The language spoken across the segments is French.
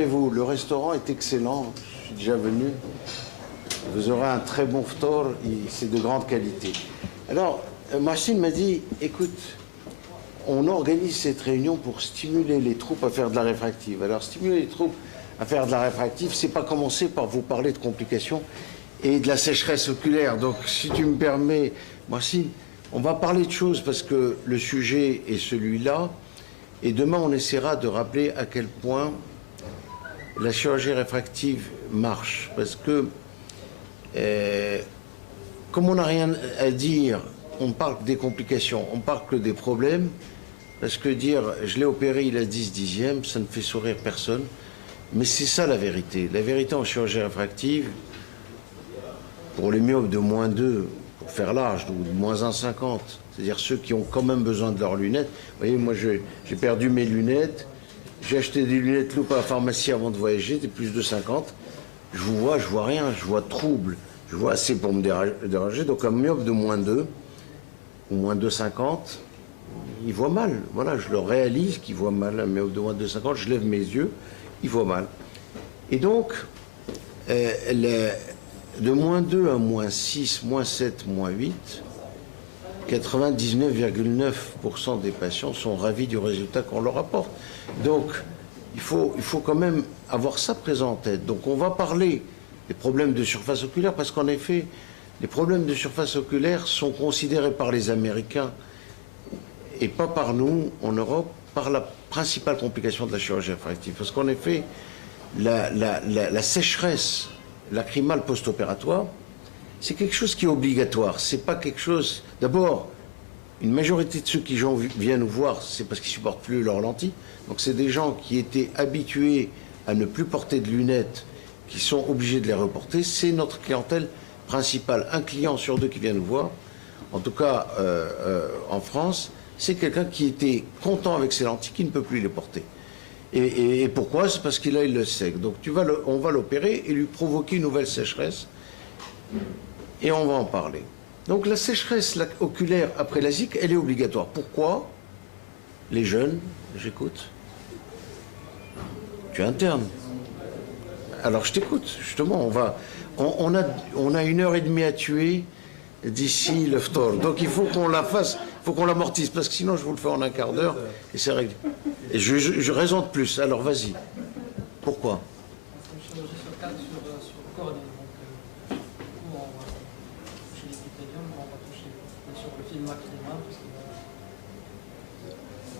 Et vous, le restaurant est excellent, je suis déjà venu. Vous aurez un très bon ftor, c'est de grande qualité. Alors, Marcine m'a dit, écoute, on organise cette réunion pour stimuler les troupes à faire de la réfractive. Alors, stimuler les troupes à faire de la réfractive, c'est pas commencer par vous parler de complications et de la sécheresse oculaire. Donc, si tu me permets, Marcine, on va parler de choses parce que le sujet est celui-là. Et demain, on essaiera de rappeler à quel point la chirurgie réfractive marche. Parce que, comme on n'a rien à dire, on parle que des complications, on parle que des problèmes. Parce que dire « je l'ai opéré, il a 10 dixièmes », ça ne fait sourire personne. Mais c'est ça la vérité. La vérité en chirurgie réfractive, pour les myopes de -2, pour faire large, ou de -1,50, c'est-à-dire ceux qui ont quand même besoin de leurs lunettes. Vous voyez, moi j'ai perdu mes lunettes, j'ai acheté des lunettes loupe à la pharmacie avant de voyager, des plus de 50. Je vois rien, je vois trouble, je vois assez pour me déranger. Donc un myope de -2 ou -2,50, il voit mal. Voilà, je le réalise qu'il voit mal. Un myope de -2,50, je lève mes yeux, il voit mal. Et donc, de -2 à -6, -7, -8, 99,9% des patients sont ravis du résultat qu'on leur apporte. Donc, il faut quand même avoir ça présent en tête. Donc, on va parler des problèmes de surface oculaire parce qu'en effet, les problèmes de surface oculaire sont considérés par les Américains et pas par nous, en Europe, par la principale complication de la chirurgie réfractive. Parce qu'en effet, la sécheresse lacrymale post-opératoire, c'est quelque chose qui est obligatoire. C'est pas quelque chose... D'abord, une majorité de ceux qui viennent nous voir, c'est parce qu'ils supportent plus leurs lentilles. Donc c'est des gens qui étaient habitués à ne plus porter de lunettes, qui sont obligés de les reporter. C'est notre clientèle principale. Un client sur deux qui vient nous voir, en tout cas en France, c'est quelqu'un qui était content avec ses lentilles, qui ne peut plus les porter. Et pourquoi? C'est parce qu'il a le sec. Donc on va l'opérer et lui provoquer une nouvelle sécheresse. Et on va en parler. Donc la sécheresse oculaire après LASIK, elle est obligatoire. Pourquoi? Les jeunes, j'écoute. Tu es interne. Alors je t'écoute, justement. On a 1h30 à tuer d'ici le phtor. Donc il faut qu'on la fasse, il faut qu'on l'amortisse, parce que sinon je vous le fais en un quart d'heure et c'est réglé. Et je raisonne de plus. Alors vas-y. Pourquoi?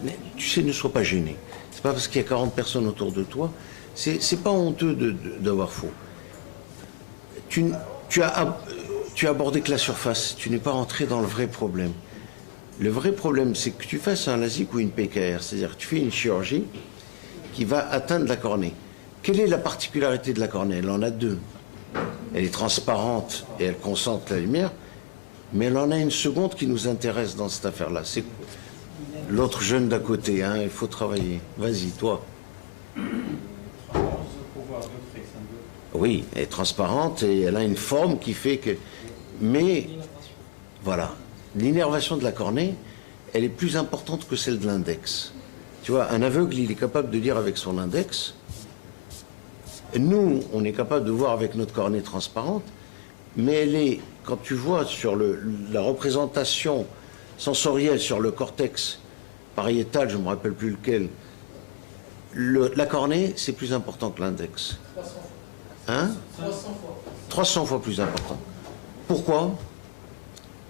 Mais tu sais, ne sois pas gêné. C'est pas parce qu'il y a 40 personnes autour de toi, c'est pas honteux d'avoir faux. Tu as abordé que la surface, tu n'es pas rentré dans le vrai problème. Le vrai problème, c'est que tu fasses un LASIK ou une PKR, c'est-à-dire que tu fais une chirurgie qui va atteindre la cornée. Quelle est la particularité de la cornée? Elle en a deux. Elle est transparente et elle concentre la lumière, mais elle en a une seconde qui nous intéresse dans cette affaire-là. C'est l'autre jeune d'à côté, hein, il faut travailler. Vas-y, toi. Oui, elle est transparente et elle a une forme qui fait que... Mais, voilà, l'innervation de la cornée, elle est plus importante que celle de l'index. Tu vois, un aveugle, il est capable de lire avec son index. Nous, on est capable de voir avec notre cornée transparente, mais elle est, quand tu vois sur la représentation sensorielle sur le cortex pariétal, je ne me rappelle plus lequel, la cornée, c'est plus important que l'index. 300 fois. Hein? 300 fois. 300 fois plus important. Pourquoi?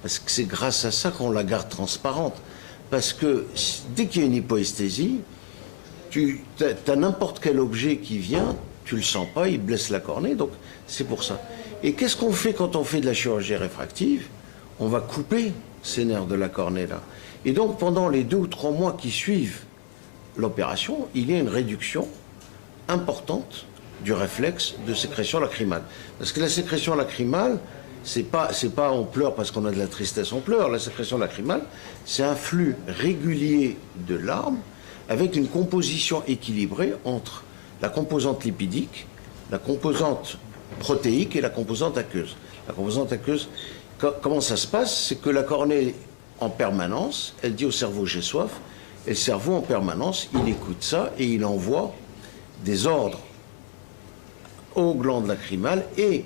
Parce que c'est grâce à ça qu'on la garde transparente. Parce que dès qu'il y a une hypoesthésie, tu as n'importe quel objet qui vient, tu le sens pas, il blesse la cornée, donc c'est pour ça. Et qu'est-ce qu'on fait quand on fait de la chirurgie réfractive? On va couper ces nerfs de la cornée là. Et donc pendant les 2 ou 3 mois qui suivent l'opération, il y a une réduction importante du réflexe de sécrétion lacrymale. Parce que la sécrétion lacrymale, c'est pas on pleure parce qu'on a de la tristesse, on pleure. La sécrétion lacrymale, c'est un flux régulier de larmes avec une composition équilibrée entre la composante lipidique, la composante protéique et la composante aqueuse. La composante aqueuse, comment ça se passe? C'est que la cornée, en permanence, elle dit au cerveau « j'ai soif », et le cerveau, en permanence, il écoute ça et il envoie des ordres aux glandes lacrymales et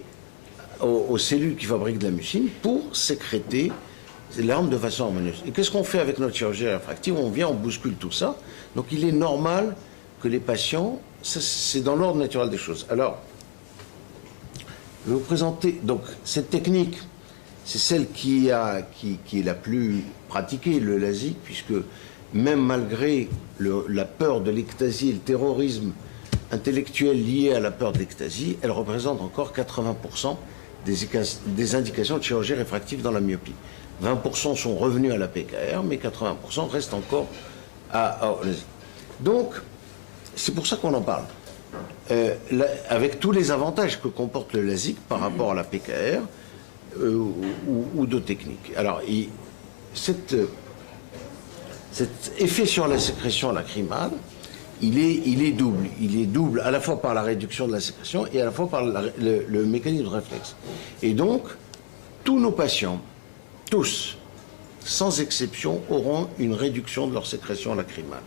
aux cellules qui fabriquent de la mucine pour sécréter les larmes de façon harmonieuse. Et qu'est-ce qu'on fait avec notre chirurgie réfractive? On vient, on bouscule tout ça. Donc il est normal que les patients, c'est dans l'ordre naturel des choses. Alors, je vais vous présenter donc cette technique. C'est celle qui est la plus pratiquée, le LASIK, puisque même malgré la peur de l'ectasie et le terrorisme intellectuel lié à la peur de l'ectasie, elle représente encore 80% des indications de chirurgie réfractive dans la myopie. 20% sont revenus à la PKR, mais 80% restent encore au LASIK. Donc, c'est pour ça qu'on en parle. Avec tous les avantages que comporte le LASIK par rapport à la PKR, ou d'autres techniques. Alors, cet effet sur la sécrétion lacrymale, il est double. Il est double à la fois par la réduction de la sécrétion et à la fois par le mécanisme de réflexe. Et donc, tous nos patients, tous, sans exception, auront une réduction de leur sécrétion lacrymale.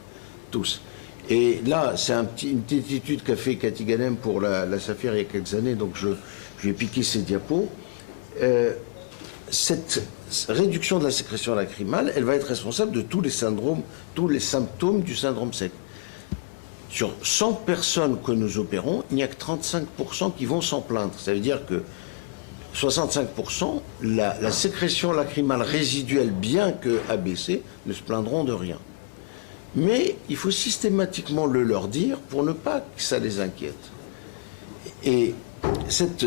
Tous. Et là, c'est une petite étude qu'a fait Cathy Ganem pour la Saphir il y a quelques années, donc je lui ai piqué ses diapos. Cette réduction de la sécrétion lacrymale, elle va être responsable de tous les symptômes du syndrome sec. Sur 100 personnes que nous opérons, il n'y a que 35% qui vont s'en plaindre. Ça veut dire que 65%, la sécrétion lacrymale résiduelle, bien que abaissée, ne se plaindront de rien. Mais il faut systématiquement le leur dire pour ne pas que ça les inquiète. Et cette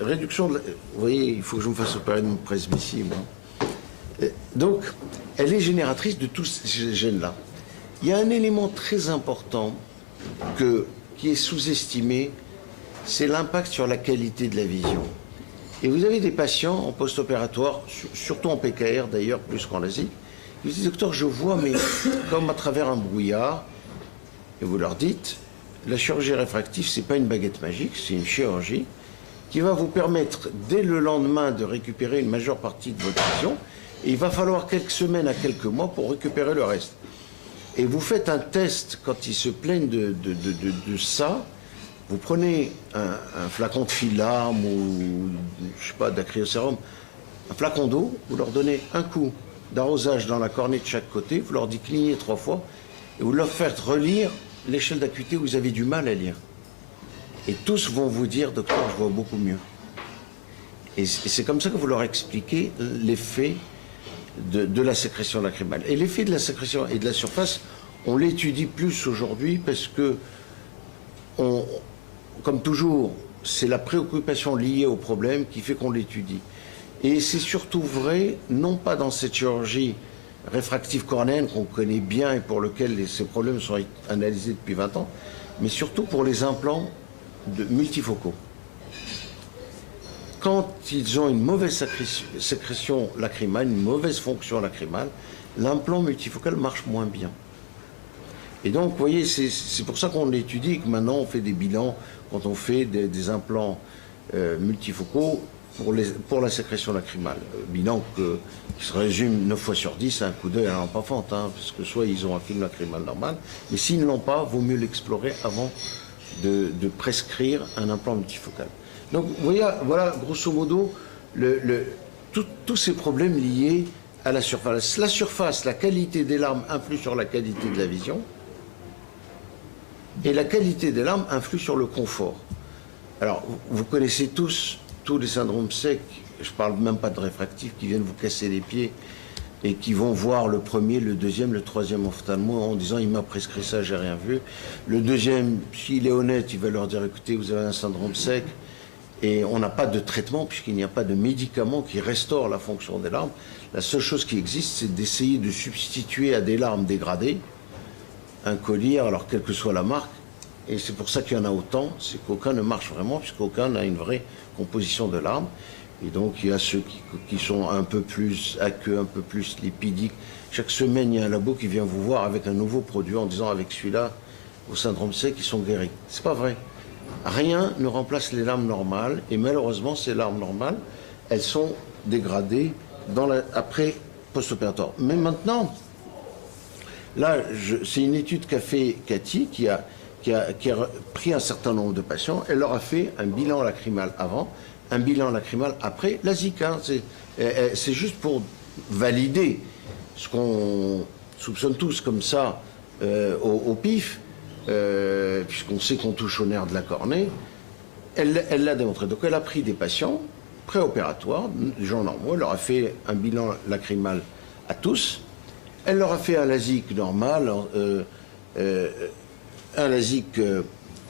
réduction, vous voyez, il faut que je me fasse opérer de mon presbytie, moi. Donc, elle est génératrice de tous ces gènes-là. Il y a un élément très important qui est sous-estimé, c'est l'impact sur la qualité de la vision. Et vous avez des patients en post-opératoire, surtout en PKR d'ailleurs, plus qu'en LASIK, ils disent, docteur, je vois, mais comme à travers un brouillard, et vous leur dites, la chirurgie réfractive, ce n'est pas une baguette magique, c'est une chirurgie qui va vous permettre, dès le lendemain, de récupérer une majeure partie de votre vision, et il va falloir quelques semaines à quelques mois pour récupérer le reste. Et vous faites un test quand ils se plaignent de ça. Vous prenez un flacon de Filarme ou, je sais pas, d'acryocérum, un flacon d'eau, vous leur donnez un coup d'arrosage dans la cornée de chaque côté, vous leur dites cligner 3 fois, et vous leur faites relire l'échelle d'acuité où vous avez du mal à lire. Et tous vont vous dire, docteur, je vois beaucoup mieux. Et c'est comme ça que vous leur expliquez l'effet de la sécrétion lacrymale. Et l'effet de la sécrétion et de la surface, on l'étudie plus aujourd'hui parce que, comme toujours, c'est la préoccupation liée au problème qui fait qu'on l'étudie. Et c'est surtout vrai, non pas dans cette chirurgie réfractive cornéenne qu'on connaît bien et pour lequel ces problèmes sont analysés depuis 20 ans, mais surtout pour les implants multifocaux. Quand ils ont une mauvaise sécrétion lacrymale, une mauvaise fonction lacrymale, l'implant multifocal marche moins bien. Et donc, vous voyez, c'est pour ça qu'on l'étudie et que maintenant on fait des bilans quand on fait des implants multifocaux pour la sécrétion lacrymale. Bilan qui se résume 9 fois sur 10 à un coup d'œil à la lampe enfante, hein, parce que soit ils ont un film lacrymal normal, mais s'ils ne l'ont pas, vaut mieux l'explorer avant de prescrire un implant multifocal. Donc, vous voyez, voilà, grosso modo, tous ces problèmes liés à la surface. La surface, la qualité des larmes influe sur la qualité de la vision, et la qualité des larmes influe sur le confort. Alors, vous connaissez tous les syndromes secs, je ne parle même pas de réfractifs, qui viennent vous casser les pieds et qui vont voir le premier, le deuxième, le troisième ophtalmo en disant « il m'a prescrit ça, j'ai rien vu ». Le deuxième, s'il est honnête, il va leur dire « écoutez, vous avez un syndrome sec ». Et on n'a pas de traitement puisqu'il n'y a pas de médicament qui restaure la fonction des larmes. La seule chose qui existe, c'est d'essayer de substituer à des larmes dégradées un collier, alors quelle que soit la marque. Et c'est pour ça qu'il y en a autant, c'est qu'aucun ne marche vraiment puisqu'aucun n'a une vraie composition de larmes. Et donc il y a ceux qui sont un peu plus aqueux, un peu plus lipidiques. Chaque semaine, il y a un labo qui vient vous voir avec un nouveau produit en disant avec celui-là, au syndrome sec, ils sont guéris. C'est pas vrai. Rien ne remplace les larmes normales, et malheureusement, ces larmes normales, elles sont dégradées après post-opératoire. Mais maintenant, là, c'est une étude qu'a fait Cathy, qui a qui a pris un certain nombre de patients. Elle leur a fait un bilan lacrymal avant, un bilan lacrymal après. La Zika, c'est juste pour valider ce qu'on soupçonne tous comme ça au pif, puisqu'on sait qu'on touche au nerf de la cornée. Elle l'a démontré. Donc elle a pris des patients préopératoires, des gens normaux, elle leur a fait un bilan lacrymal à tous. Elle leur a fait un LASIK normal, un LASIK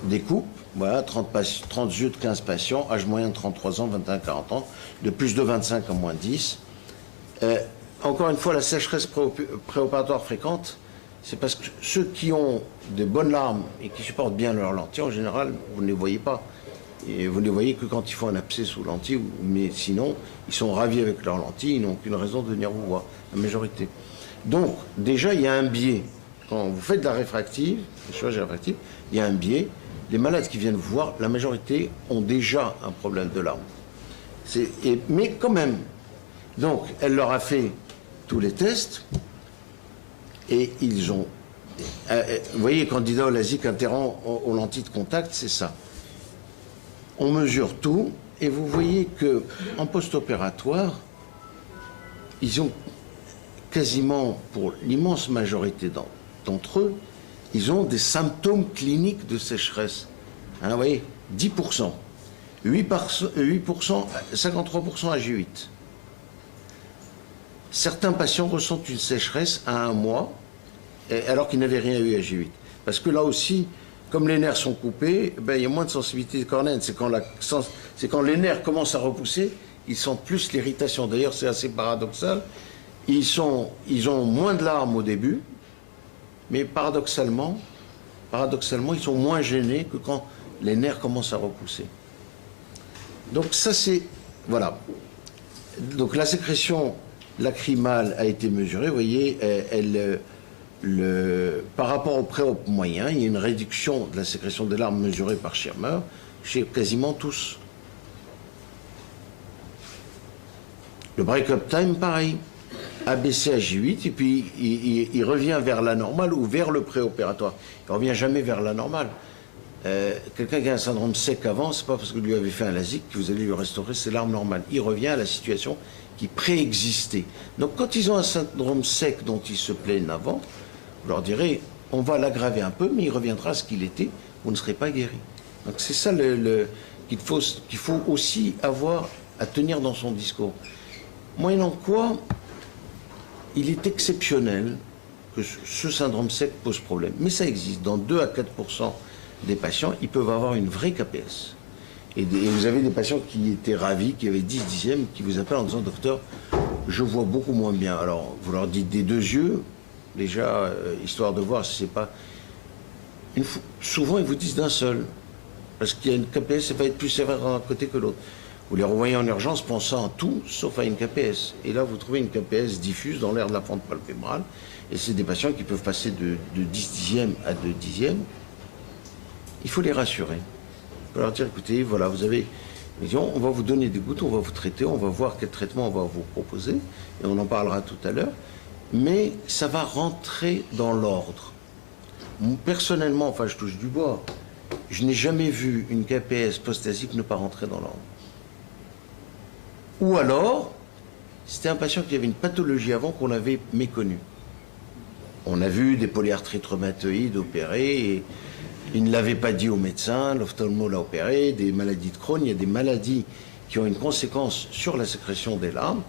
des coupes, voilà, 30 yeux de 15 patients, âge moyen de 33 ans, 21-40 ans, de plus de 25 à moins 10. Encore une fois, la sécheresse préopératoire fréquente, c'est parce que ceux qui ont de bonnes larmes et qui supportent bien leurs lentilles, en général, vous ne les voyez pas. Et vous ne les voyez que quand ils font un abcès sous lentilles, mais sinon, ils sont ravis avec leurs lentilles, ils n'ont aucune raison de venir vous voir, la majorité. Donc, déjà, il y a un biais. Quand vous faites de la réfractive, la chirurgie réfractive, il y a un biais. Les malades qui viennent vous voir, la majorité ont déjà un problème de larmes. Mais quand même. Donc, elle leur a fait tous les tests et ils ont... vous voyez, candidat au LASIK adhérent aux lentilles de contact, c'est ça. On mesure tout et vous voyez qu'en post-opératoire, ils ont quasiment, pour l'immense majorité d'entre eux, ils ont des symptômes cliniques de sécheresse. Alors, vous voyez, 10%, 8%, 53% à G8. Certains patients ressentent une sécheresse à 1 mois, alors qu'ils n'avaient rien eu à G8. Parce que là aussi, comme les nerfs sont coupés, ben, il y a moins de sensibilité cornéenne. C'est quand les nerfs commencent à repousser, ils sentent plus l'irritation. D'ailleurs, c'est assez paradoxal. Ils ont moins de larmes au début, mais paradoxalement, ils sont moins gênés que quand les nerfs commencent à repousser. Donc ça, c'est... Voilà. Donc la sécrétion lacrymale a été mesurée. Vous voyez, par rapport au pré-op moyen, il y a une réduction de la sécrétion des larmes mesurée par Schirmer chez quasiment tous. Le break-up time, pareil. Abaissé à J8, et puis il revient vers la normale ou vers le préopératoire. Il ne revient jamais vers la normale. Quelqu'un qui a un syndrome sec avant, c'est pas parce que vous lui avez fait un LASIK que vous allez lui restaurer ses larmes normales. Il revient à la situation qui préexistait. Donc quand ils ont un syndrome sec dont ils se plaignent avant, vous leur direz, on va l'aggraver un peu, mais il reviendra à ce qu'il était, vous ne serez pas guéri. Donc c'est ça qu'il faut aussi avoir à tenir dans son discours. Moyennant quoi, il est exceptionnel que ce syndrome sec pose problème. Mais ça existe. Dans 2 à 4% des patients, ils peuvent avoir une vraie KPS. Et vous avez des patients qui étaient ravis, qui avaient 10 dixièmes, qui vous appellent en disant « Docteur, je vois beaucoup moins bien ». Alors, vous leur dites des 2 yeux, déjà, histoire de voir si c'est pas... Souvent, ils vous disent d'un seul. Parce qu'il y a une KPS, ça va être plus sévère d'un côté que l'autre. Vous les renvoyez en urgence pensant à tout, sauf à une KPS. Et là, vous trouvez une KPS diffuse dans l'air de la fente palpébrale. Et c'est des patients qui peuvent passer de 10 dixièmes à 2 dixièmes. Il faut les rassurer. Il faut leur dire, écoutez, voilà, vous avez... On va vous donner des gouttes, on va vous traiter, on va voir quel traitement on va vous proposer. Et on en parlera tout à l'heure. Mais ça va rentrer dans l'ordre. Personnellement, enfin, je touche du bois, je n'ai jamais vu une KPS post-LASIK ne pas rentrer dans l'ordre. Ou alors, c'était un patient qui avait une pathologie avant qu'on avait méconnue. On a vu des polyarthrites rhumatoïdes opérés, et il ne l'avait pas dit au médecin, l'ophtalmo l'a opéré, des maladies de Crohn, il y a des maladies qui ont une conséquence sur la sécrétion des larmes,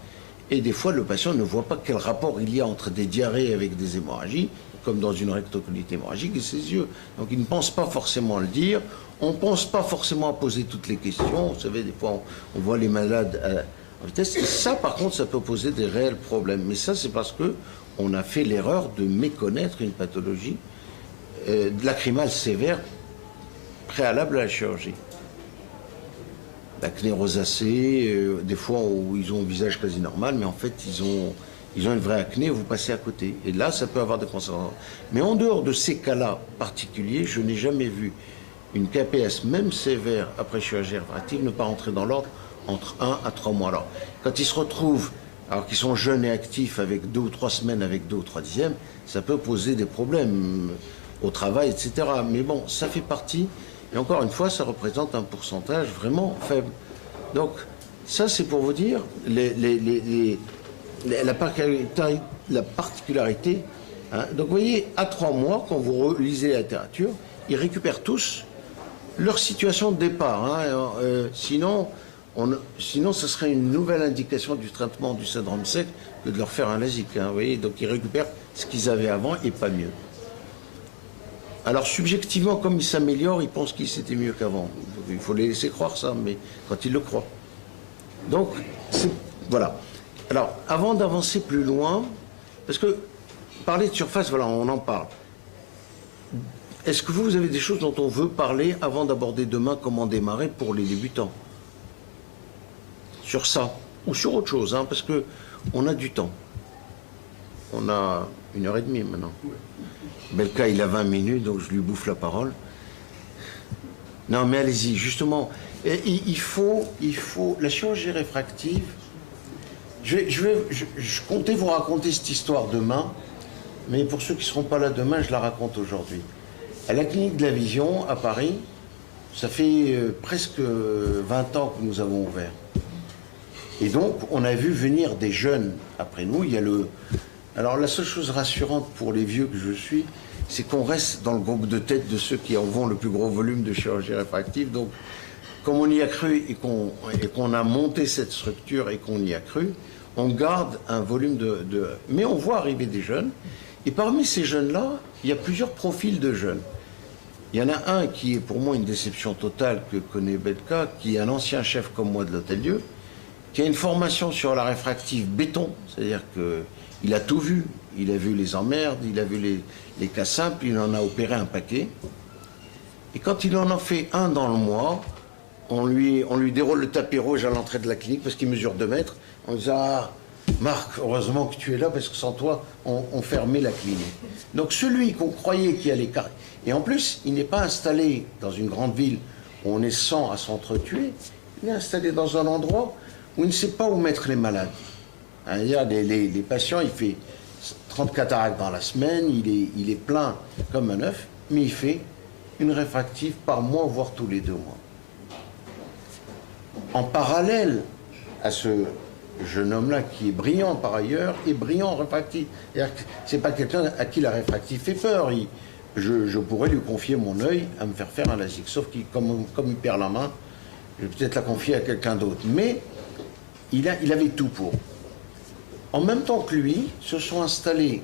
et des fois le patient ne voit pas quel rapport il y a entre des diarrhées avec des hémorragies, comme dans une rectocolite hémorragique, et ses yeux. Donc il ne pense pas forcément à le dire, on ne pense pas forcément à poser toutes les questions, vous savez, des fois on voit les malades... en vitesse. Et ça, par contre, ça peut poser des réels problèmes. Mais ça, c'est parce qu'on a fait l'erreur de méconnaître une pathologie lacrymale sévère préalable à la chirurgie. L'acné rosacée, des fois où ils ont un visage quasi normal, mais en fait, ils ont une vraie acné, vous passez à côté. Et là, ça peut avoir des conséquences. Mais en dehors de ces cas-là particuliers, je n'ai jamais vu une KPS, même sévère, après chirurgie réfractive, ne pas rentrer dans l'ordre entre 1 à 3 mois. Alors, quand ils se retrouvent, alors qu'ils sont jeunes et actifs avec 2 ou 3 semaines avec 2 ou 3 dixièmes, ça peut poser des problèmes. au travail, etc. Mais bon, ça fait partie, et encore une fois, ça représente un pourcentage vraiment faible. Donc, ça, c'est pour vous dire la particularité. Hein. Donc, vous voyez, à 3 mois, quand vous relisez la littérature, ils récupèrent tous leur situation de départ. Hein. Sinon, ce serait une nouvelle indication du traitement du syndrome sec que de leur faire un LASIK. Hein, vous voyez, donc ils récupèrent ce qu'ils avaient avant et pas mieux. Alors subjectivement, comme ils s'améliorent, ils pensent qu'ils c'était mieux qu'avant. Il faut les laisser croire ça, mais quand ils le croient. Donc, voilà. Alors, avant d'avancer plus loin, parce que parler de surface, voilà, on en parle. Est-ce que vous avez des choses dont on veut parler avant d'aborder demain comment démarrer pour les débutants? Sur ça, ou sur autre chose, hein, parce qu'on a du temps. On a 1h30 maintenant. Belka, il a 20 minutes, donc je lui bouffe la parole. Non, mais allez-y, justement, il faut la chirurgie réfractive. Je comptais vous raconter cette histoire demain, mais pour ceux qui ne seront pas là demain, je la raconte aujourd'hui. À la clinique de la Vision, à Paris, ça fait presque 20 ans que nous avons ouvert. Et donc, on a vu venir des jeunes après nous. Il y a Alors, la seule chose rassurante pour les vieux que je suis, c'est qu'on reste dans le groupe de tête de ceux qui en ont le plus gros volume de chirurgie réfractive. Donc, comme on y a cru et qu'on a monté cette structure et qu'on y a cru, on garde un volume Mais on voit arriver des jeunes. Et parmi ces jeunes-là, il y a plusieurs profils de jeunes. Il y en a un qui est pour moi une déception totale que connaît Belka, qui est un ancien chef comme moi de l'Hôtel-Dieu, qui a une formation sur la réfractive béton, c'est-à-dire qu'il a tout vu. Il a vu les emmerdes, il a vu les cas simples, il en a opéré un paquet. Et quand il en a fait un dans le mois, on lui déroule le tapis rouge à l'entrée de la clinique parce qu'il mesure 2 mètres. On dit ah, Marc, heureusement que tu es là parce que sans toi, on fermait la clinique. Donc celui qu'on croyait qui allait carrer. Et en plus, il n'est pas installé dans une grande ville où on est 100 à s'entretuer. Il est installé dans un endroit où il ne sait pas où mettre les malades. Les patients, il fait 30 cataractes dans la semaine, il est plein comme un œuf, mais il fait une réfractive par mois, voire tous les 2 mois. En parallèle à ce jeune homme-là qui est brillant par ailleurs, et brillant en réfractive. C'est pas quelqu'un à qui la réfractive fait peur. Je pourrais lui confier mon œil à me faire un LASIK, sauf qu'il, comme il perd la main, je vais peut-être la confier à quelqu'un d'autre. Mais il avait tout pour. En même temps que lui, se sont installés,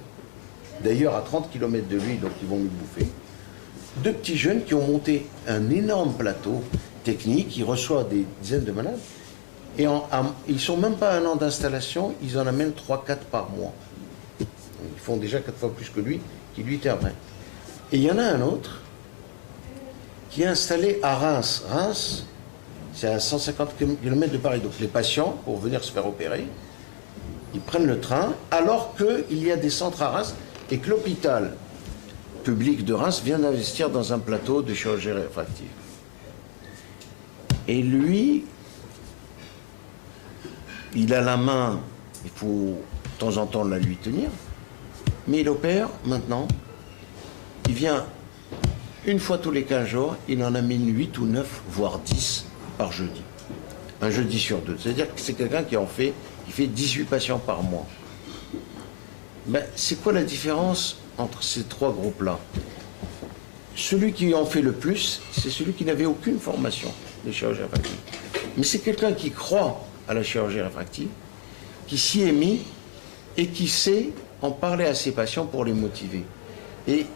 d'ailleurs à 30 km de lui, donc ils vont lui bouffer, 2 petits jeunes qui ont monté un énorme plateau technique, qui reçoit des dizaines de malades, et ils ne sont même pas à 1 an d'installation, ils en amènent 3-4 par mois. Ils font déjà 4 fois plus que lui, qui lui termine. Et il y en a un autre qui est installé à Reims. Reims, c'est à 150 km de Paris. Donc les patients, pour venir se faire opérer, ils prennent le train, alors qu'il y a des centres à Reims et que l'hôpital public de Reims vient d'investir dans un plateau de chirurgie réfractive. Et lui, il a la main, il faut de temps en temps la lui tenir, mais il opère maintenant. Il vient une fois tous les 15 jours, il en amène 8 ou 9, voire 10 par jeudi. Un jeudi sur 2. C'est-à-dire que c'est quelqu'un qui fait 18 patients par mois. Ben, c'est quoi la différence entre ces 3 groupes-là? Celui qui en fait le plus, c'est celui qui n'avait aucune formation de chirurgie réfractive. Mais c'est quelqu'un qui croit à la chirurgie réfractive, qui s'y est mis et qui sait en parler à ses patients pour les motiver. Et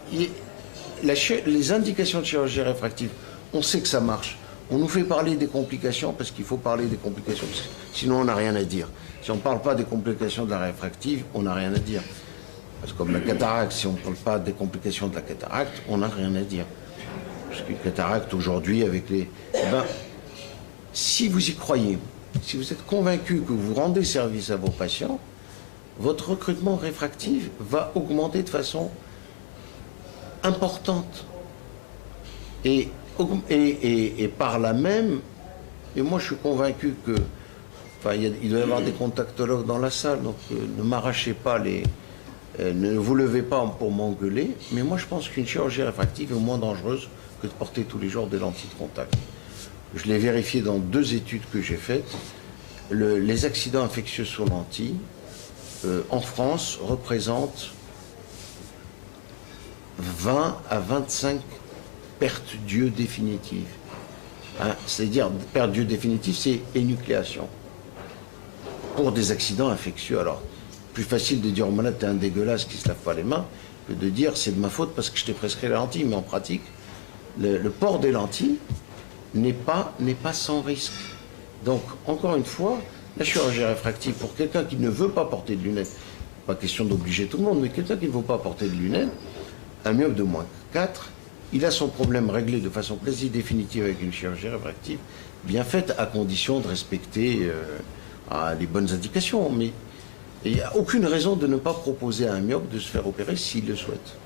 les indications de chirurgie réfractive, on sait que ça marche. On nous fait parler des complications parce qu'il faut parler des complications, sinon on n'a rien à dire. Si on ne parle pas des complications de la réfractive, on n'a rien à dire. Parce que comme la cataracte, si on ne parle pas des complications de la cataracte, on n'a rien à dire. Parce qu'une cataracte aujourd'hui, avec les... si vous y croyez, si vous êtes convaincu que vous rendez service à vos patients, votre recrutement réfractif va augmenter de façon importante. Et par là même, et moi je suis convaincu que, enfin, il doit y avoir des contactologues dans la salle, donc ne m'arrachez pas Ne vous levez pas pour m'engueuler, mais moi je pense qu'une chirurgie réfractive est moins dangereuse que de porter tous les jours des lentilles de contact. Je l'ai vérifié dans 2 études que j'ai faites. Les accidents infectieux sous lentilles, en France, représentent 20 à 25 pertes d'yeux définitives. Hein, c'est-à-dire, perte d'yeux définitive, c'est énucléation. Pour des accidents infectieux, alors, plus facile de dire au malade, t'es un dégueulasse qui se lave pas les mains, que de dire, c'est de ma faute parce que je t'ai prescrit la lentille. Mais en pratique, le port des lentilles n'est pas sans risque. Donc, encore une fois, la chirurgie réfractive, pour quelqu'un qui ne veut pas porter de lunettes, pas question d'obliger tout le monde, mais quelqu'un qui ne veut pas porter de lunettes, un myope de moins 4, il a son problème réglé de façon quasi définitive avec une chirurgie réfractive bien faite, à condition de respecter les bonnes indications. Mais il n'y a aucune raison de ne pas proposer à un myope de se faire opérer s'il le souhaite.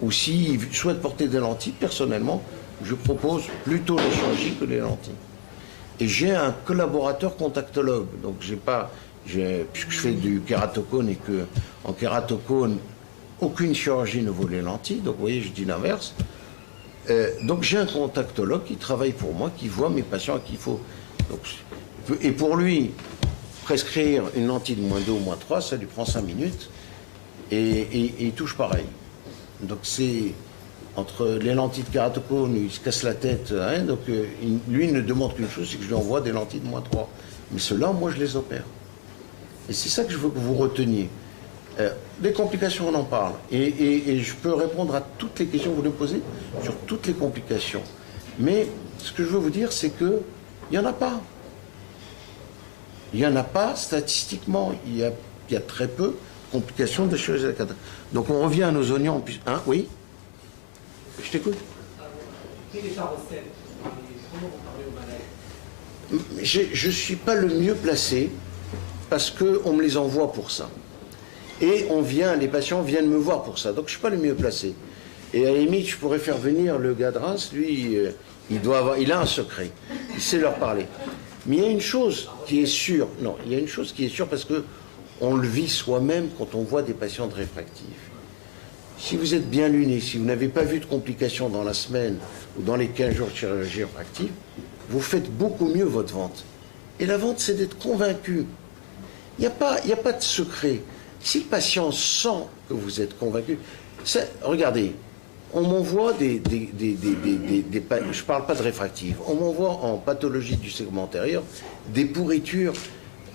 Ou s'il souhaite porter des lentilles, personnellement, je propose plutôt la chirurgie que les lentilles. Et j'ai un collaborateur contactologue, donc puisque je fais du kératocone et que en kératocone, aucune chirurgie ne vaut les lentilles, donc vous voyez, je dis l'inverse. Donc j'ai un contactologue qui travaille pour moi, qui voit mes patients à qui il faut. Donc, et pour lui, prescrire une lentille de moins 2 ou moins 3, ça lui prend 5 minutes, et il touche pareil. Donc c'est entre les lentilles de kératocone, il se casse la tête, hein, donc lui il ne demande qu'une chose, c'est que je lui envoie des lentilles de moins 3. Mais ceux-là, moi je les opère. Et c'est ça que je veux que vous reteniez. Les complications, on en parle. Et je peux répondre à toutes les questions que vous voulez me poser sur toutes les complications. Mais ce que je veux vous dire, c'est qu'il n'y en a pas. Il n'y en a pas statistiquement. Il y a très peu de complications de chirurgie de la cataracte. Donc on revient à nos oignons. Hein, oui? Je t'écoute. Quelle est ta recette? Comment vous parlez aux malades? Je ne suis pas le mieux placé parce qu'on me les envoie pour ça. Et les patients viennent me voir pour ça. Donc je ne suis pas le mieux placé. Et à la limite, je pourrais faire venir le gars de Reims, lui, il a un secret. Il sait leur parler. Mais il y a une chose qui est sûre. Non, il y a une chose qui est sûre parce qu'on le vit soi-même quand on voit des patients réfractifs. Si vous êtes bien luné, si vous n'avez pas vu de complications dans la semaine ou dans les 15 jours de chirurgie réfractive, vous faites beaucoup mieux votre vente. Et la vente, c'est d'être convaincu. Il n'y a pas de secret. Si le patient sent que vous êtes convaincu, regardez, on m'envoie je ne parle pas de réfractive, on m'envoie en pathologie du segment antérieur des pourritures,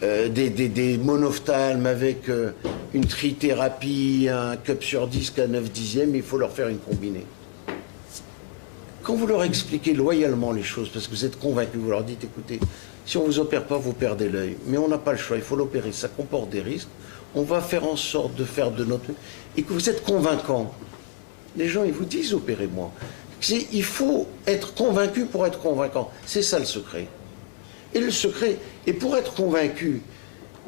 des monophthalmes avec une trithérapie, un cup sur disque à 9 dixièmes, il faut leur faire une combinée. Quand vous leur expliquez loyalement les choses, parce que vous êtes convaincu, vous leur dites, écoutez, si on ne vous opère pas, vous perdez l'œil, mais on n'a pas le choix, il faut l'opérer, ça comporte des risques, on va faire en sorte de faire de notre... Et que vous êtes convaincant. Les gens, ils vous disent, opérez-moi. Il faut être convaincu pour être convaincant. C'est ça le secret. Et le secret, et pour être convaincu,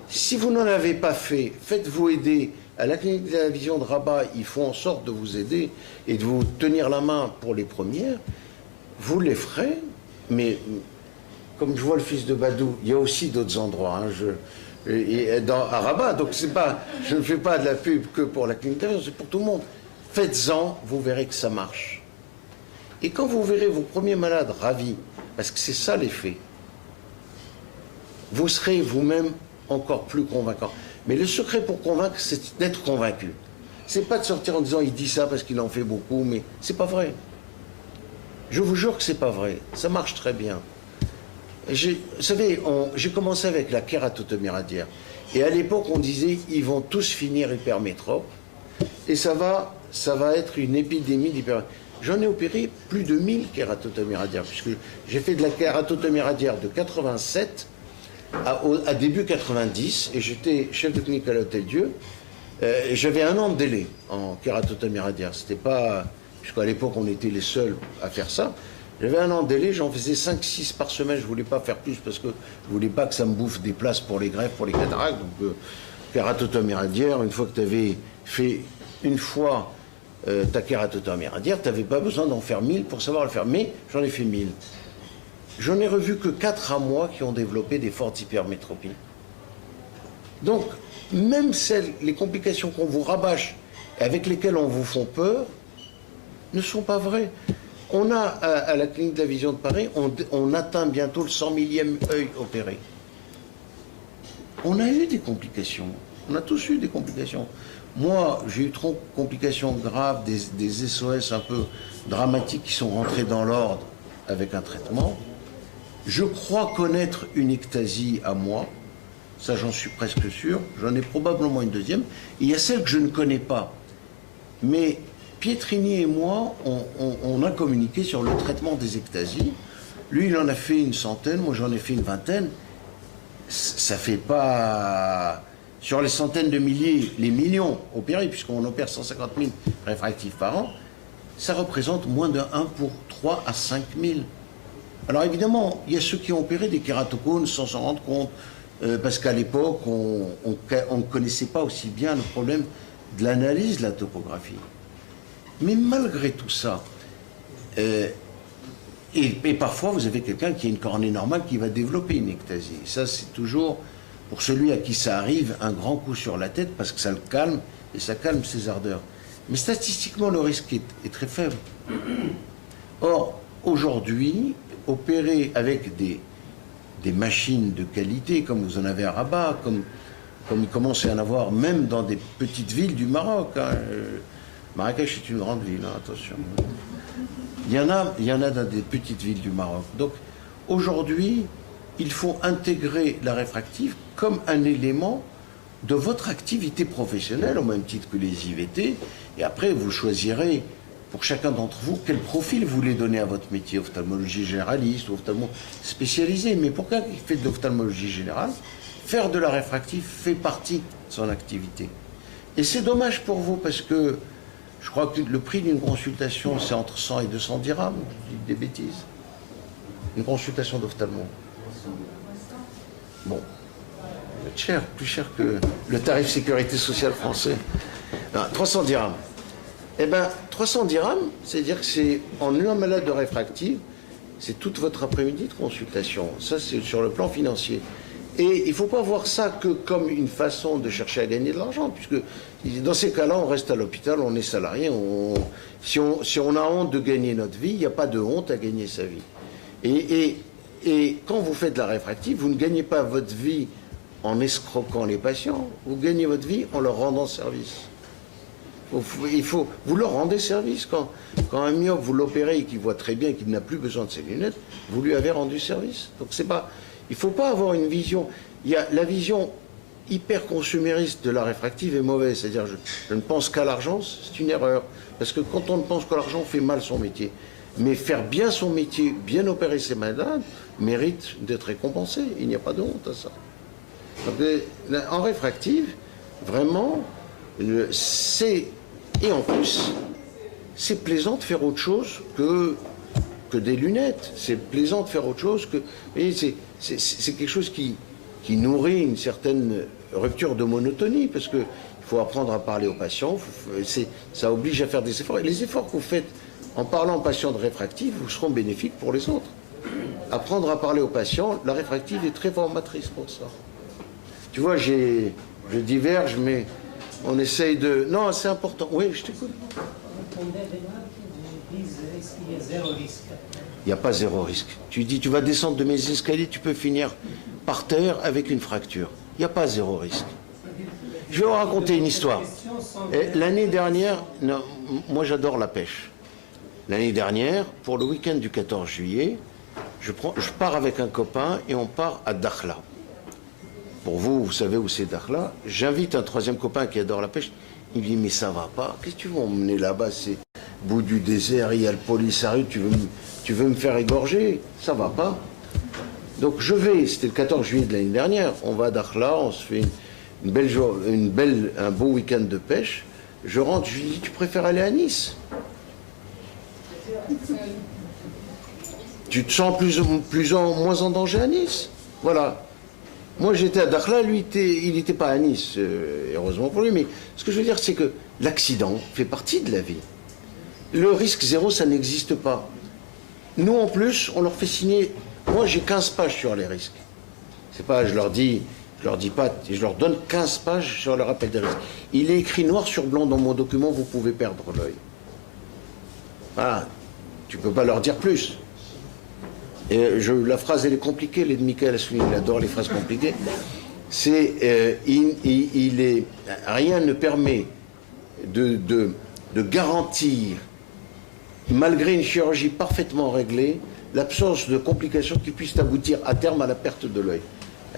si vous n'en avez pas fait, faites-vous aider. À la clinique de la vision de Rabat, ils font en sorte de vous aider et de vous tenir la main pour les premières. Vous les ferez, mais comme je vois le fils de Badou, il y a aussi d'autres endroits. Hein, à Rabat, donc je ne fais pas de la pub que pour la clinique de la vision, c'est pour tout le monde. Faites-en, vous verrez que ça marche. Et quand vous verrez vos premiers malades ravis, parce que c'est ça l'effet, vous serez vous-même encore plus convaincant. Mais le secret pour convaincre, c'est d'être convaincu. C'est pas de sortir en disant il dit ça parce qu'il en fait beaucoup, mais c'est pas vrai. Je vous jure que c'est pas vrai. Ça marche très bien. Vous savez, j'ai commencé avec la kératotomie radiaire. Et à l'époque, on disait ils vont tous finir hypermétropes. Et ça va être une épidémie d'hypermétropes. J'en ai opéré plus de 1000 kératotomies radiaires, puisque j'ai fait de la kératotomie radiaire de 87 à début 90, et j'étais chef de clinique à l'Hôtel-Dieu. J'avais 1 an de délai en kératotomie radiaire. C'était pas, puisqu'à l'époque on était les seuls à faire ça. J'avais 1 an de délai, j'en faisais 5-6 par semaine. Je voulais pas faire plus parce que je voulais pas que ça me bouffe des places pour les greffes, pour les cataractes. Donc kératotomie radiaire, une fois que tu avais fait une fois ta kératotomie radiaire, tu n'avais pas besoin d'en faire 1000 pour savoir le faire. Mais j'en ai fait 1000. J'en ai revu que 4 à moi qui ont développé des fortes hypermétropies. Donc, même les complications qu'on vous rabâche et avec lesquelles on vous fait peur, ne sont pas vraies. On a, à la clinique de la vision de Paris, on atteint bientôt le 100 millième œil opéré. On a eu des complications. On a tous eu des complications. Moi, j'ai eu trop de complications graves, des SOS un peu dramatiques qui sont rentrés dans l'ordre avec un traitement. Je crois connaître une ectasie à moi. Ça, j'en suis presque sûr. J'en ai probablement une deuxième. Et il y a celle que je ne connais pas. Mais Pietrini et moi, on a communiqué sur le traitement des ectasies. Lui, il en a fait une centaine. Moi, j'en ai fait une vingtaine. Ça fait pas... Sur les centaines de milliers, les millions opérés, puisqu'on opère 150 000 réfractifs par an, ça représente moins de 1 pour 3 à 5 000. Alors évidemment, il y a ceux qui ont opéré des kératocones sans s'en rendre compte, parce qu'à l'époque, on ne connaissait pas aussi bien le problème de l'analyse de la topographie. Mais malgré tout ça, et parfois vous avez quelqu'un qui a une cornée normale qui va développer une ectasie. Ça, c'est toujours, pour celui à qui ça arrive, un grand coup sur la tête, parce que ça le calme, et ça calme ses ardeurs. Mais statistiquement, le risque est très faible. Or, aujourd'hui, opérer avec des machines de qualité, comme vous en avez à Rabat, comme il commence à y en avoir même dans des petites villes du Maroc. Hein. Marrakech est une grande ville, hein, attention. Il y en a dans des petites villes du Maroc. Donc, aujourd'hui, il faut intégrer la réfractive comme un élément de votre activité professionnelle, au même titre que les IVT. Et après, vous choisirez, pour chacun d'entre vous, quel profil vous voulez donner à votre métier, ophtalmologie généraliste ou ophtalmo spécialisé. Mais pour quelqu'un qui fait de l'ophtalmologie générale, faire de la réfractive fait partie de son activité. Et c'est dommage pour vous, parce que je crois que le prix d'une consultation, c'est entre 100 et 200 dirhams, je dis des bêtises. Une consultation d'ophtalmo. Bon, cher, plus cher que le tarif sécurité sociale français. Non, 300 dirhams. Eh bien, 300 dirhams, c'est-à-dire que c'est, en un malade de réfractive, c'est toute votre après-midi de consultation. Ça, c'est sur le plan financier. Et il ne faut pas voir ça que comme une façon de chercher à gagner de l'argent, puisque dans ces cas-là, on reste à l'hôpital, on est salarié. Si on a honte de gagner notre vie, il n'y a pas de honte à gagner sa vie. Et quand vous faites de la réfractive, vous ne gagnez pas votre vie en escroquant les patients, vous gagnez votre vie en leur rendant service. Vous leur rendez service. Quand un myope, vous l'opérez et qu'il voit très bien et qu'il n'a plus besoin de ses lunettes, vous lui avez rendu service. Donc c'est pas... Il ne faut pas avoir une vision... La vision hyper consumériste de la réfractive est mauvaise. C'est-à-dire, je ne pense qu'à l'argent, c'est une erreur. Parce que quand on ne pense qu'à l'argent, on fait mal son métier. Mais faire bien son métier, bien opérer ses malades, mérite d'être récompensé. Il n'y a pas de honte à ça. Donc, en réfractive, vraiment, c'est... Et en plus, c'est plaisant de faire autre chose que des lunettes. C'est plaisant de faire autre chose que... C'est quelque chose qui nourrit une certaine rupture de monotonie, parce qu'il faut apprendre à parler aux patients, ça oblige à faire des efforts. Et les efforts que vous faites en parlant aux patients de réfractive, vous seront bénéfiques pour les autres. Apprendre à parler aux patients, la réfractive est très formatrice pour ça. Tu vois, je diverge, mais on essaye de... Non, c'est important. Oui, je t'écoute. Il n'y a pas zéro risque. Tu dis, tu vas descendre de mes escaliers, tu peux finir par terre avec une fracture. Il n'y a pas zéro risque. Je vais vous raconter une histoire. L'année dernière, non, moi j'adore la pêche. L'année dernière, pour le week-end du 14 juillet, je pars avec un copain et on part à Dakhla. Pour vous, vous savez où c'est Dakhla. J'invite un troisième copain qui adore la pêche. Il me dit, mais ça va pas. Qu'est-ce que tu veux m'emmener là-bas? C'est au bout du désert, il y a le Polisario, tu veux me faire égorger? Ça va pas. Donc je vais, c'était le 14 juillet de l'année dernière, on va à Dakhla, on se fait un beau week-end de pêche. Je rentre, je lui dis, tu préfères aller à Nice? Tu te sens moins en danger à Nice? Voilà. Moi j'étais à Dakhla, lui il n'était pas à Nice, heureusement pour lui, mais ce que je veux dire c'est que l'accident fait partie de la vie. Le risque zéro, ça n'existe pas. Nous en plus, on leur fait signer, moi j'ai 15 pages sur les risques. C'est pas, je leur dis, Je leur dis pas, je leur donne 15 pages sur le rappel des risques. Il est écrit noir sur blanc dans mon document, vous pouvez perdre l'œil. Ah, tu peux pas leur dire plus. Et la phrase, elle est compliquée, les de Michael Assouline, il adore les phrases compliquées. C'est, rien ne permet de garantir, malgré une chirurgie parfaitement réglée, l'absence de complications qui puissent aboutir à terme à la perte de l'œil.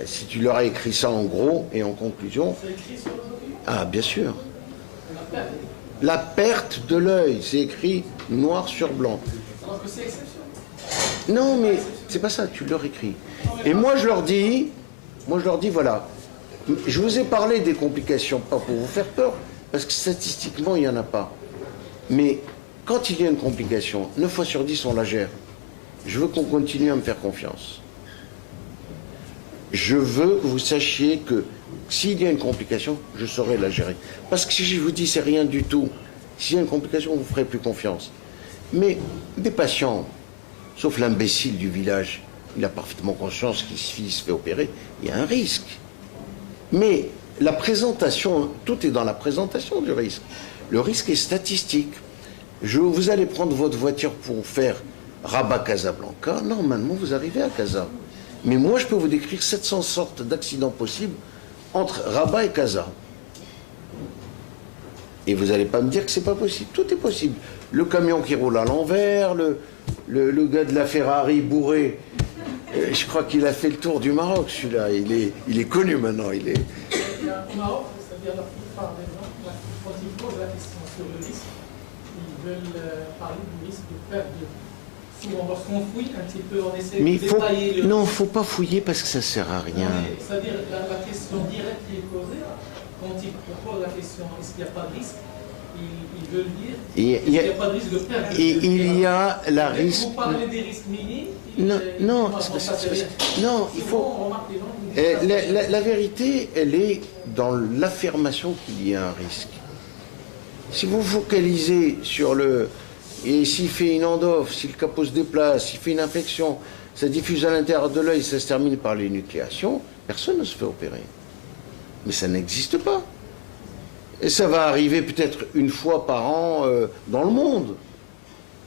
Si tu leur as écrit ça en gros et en conclusion... C'est écrit sur le document? Ah, bien sûr. La perte. La perte de l'œil, c'est écrit noir sur blanc. Alors que c'est exceptionnel. Non, mais c'est pas ça, tu leur écris. Et moi, je leur dis, voilà, je vous ai parlé des complications, pas pour vous faire peur, parce que statistiquement, il n'y en a pas. Mais quand il y a une complication, 9 fois sur 10, on la gère. Je veux qu'on continue à me faire confiance. Je veux que vous sachiez que s'il y a une complication, je saurai la gérer. Parce que si je vous dis c'est rien du tout, s'il y a une complication, vous ne ferez plus confiance. Mais des patients, sauf l'imbécile du village, il a parfaitement conscience qu'il se fait opérer, il y a un risque. Mais la présentation, tout est dans la présentation du risque. Le risque est statistique. Vous allez prendre votre voiture pour faire Rabat-Casablanca, normalement vous arrivez à Casa. Mais moi je peux vous décrire 700 sortes d'accidents possibles entre Rabat et Casa. Et vous n'allez pas me dire que c'est pas possible. Tout est possible. Le camion qui roule à l'envers, le gars de la Ferrari bourré, je crois qu'il a fait le tour du Maroc, celui-là. Il est connu maintenant. Il y a au Maroc, c'est-à-dire la plupart des gens, quand ils posent la question sur le risque, ils veulent parler du risque de perte de... Souvent, lorsqu'on fouille un petit peu, on essaie de détailler le... Non, il ne faut pas fouiller parce que ça ne sert à rien. C'est-à-dire la question directe qui est posée, quand ils posent la question est-ce qu'il n'y a pas de risque, ils veulent dire est-ce qu'il n'y a pas de risque de perte. Et il y a la risque... Vous parlez des risques minimes. Non, il faut... La vérité, elle est dans l'affirmation qu'il y a un risque. Si vous focalisez sur le... Et s'il fait une endophe, si le capot se déplace, s'il fait une infection, ça diffuse à l'intérieur de l'œil, ça se termine par l'énucléation, personne ne se fait opérer. Mais ça n'existe pas. Et ça va arriver peut-être une fois par an dans le monde.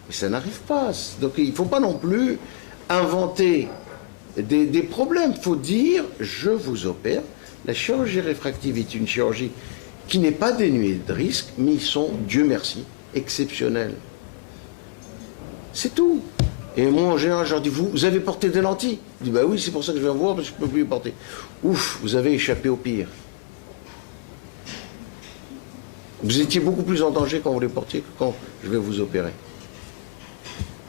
Mais ça n'arrive pas. Donc il ne faut pas non plus inventer des problèmes. Il faut dire, je vous opère. La chirurgie réfractive est une chirurgie qui n'est pas dénuée de risques, mais ils sont, Dieu merci, exceptionnels. C'est tout. Et moi, en général, je leur dis, vous avez porté des lentilles? Je dis, bah oui, c'est pour ça que je viens voir, parce que je ne peux plus les porter. Ouf, vous avez échappé au pire. Vous étiez beaucoup plus en danger quand vous les portiez que quand je vais vous opérer.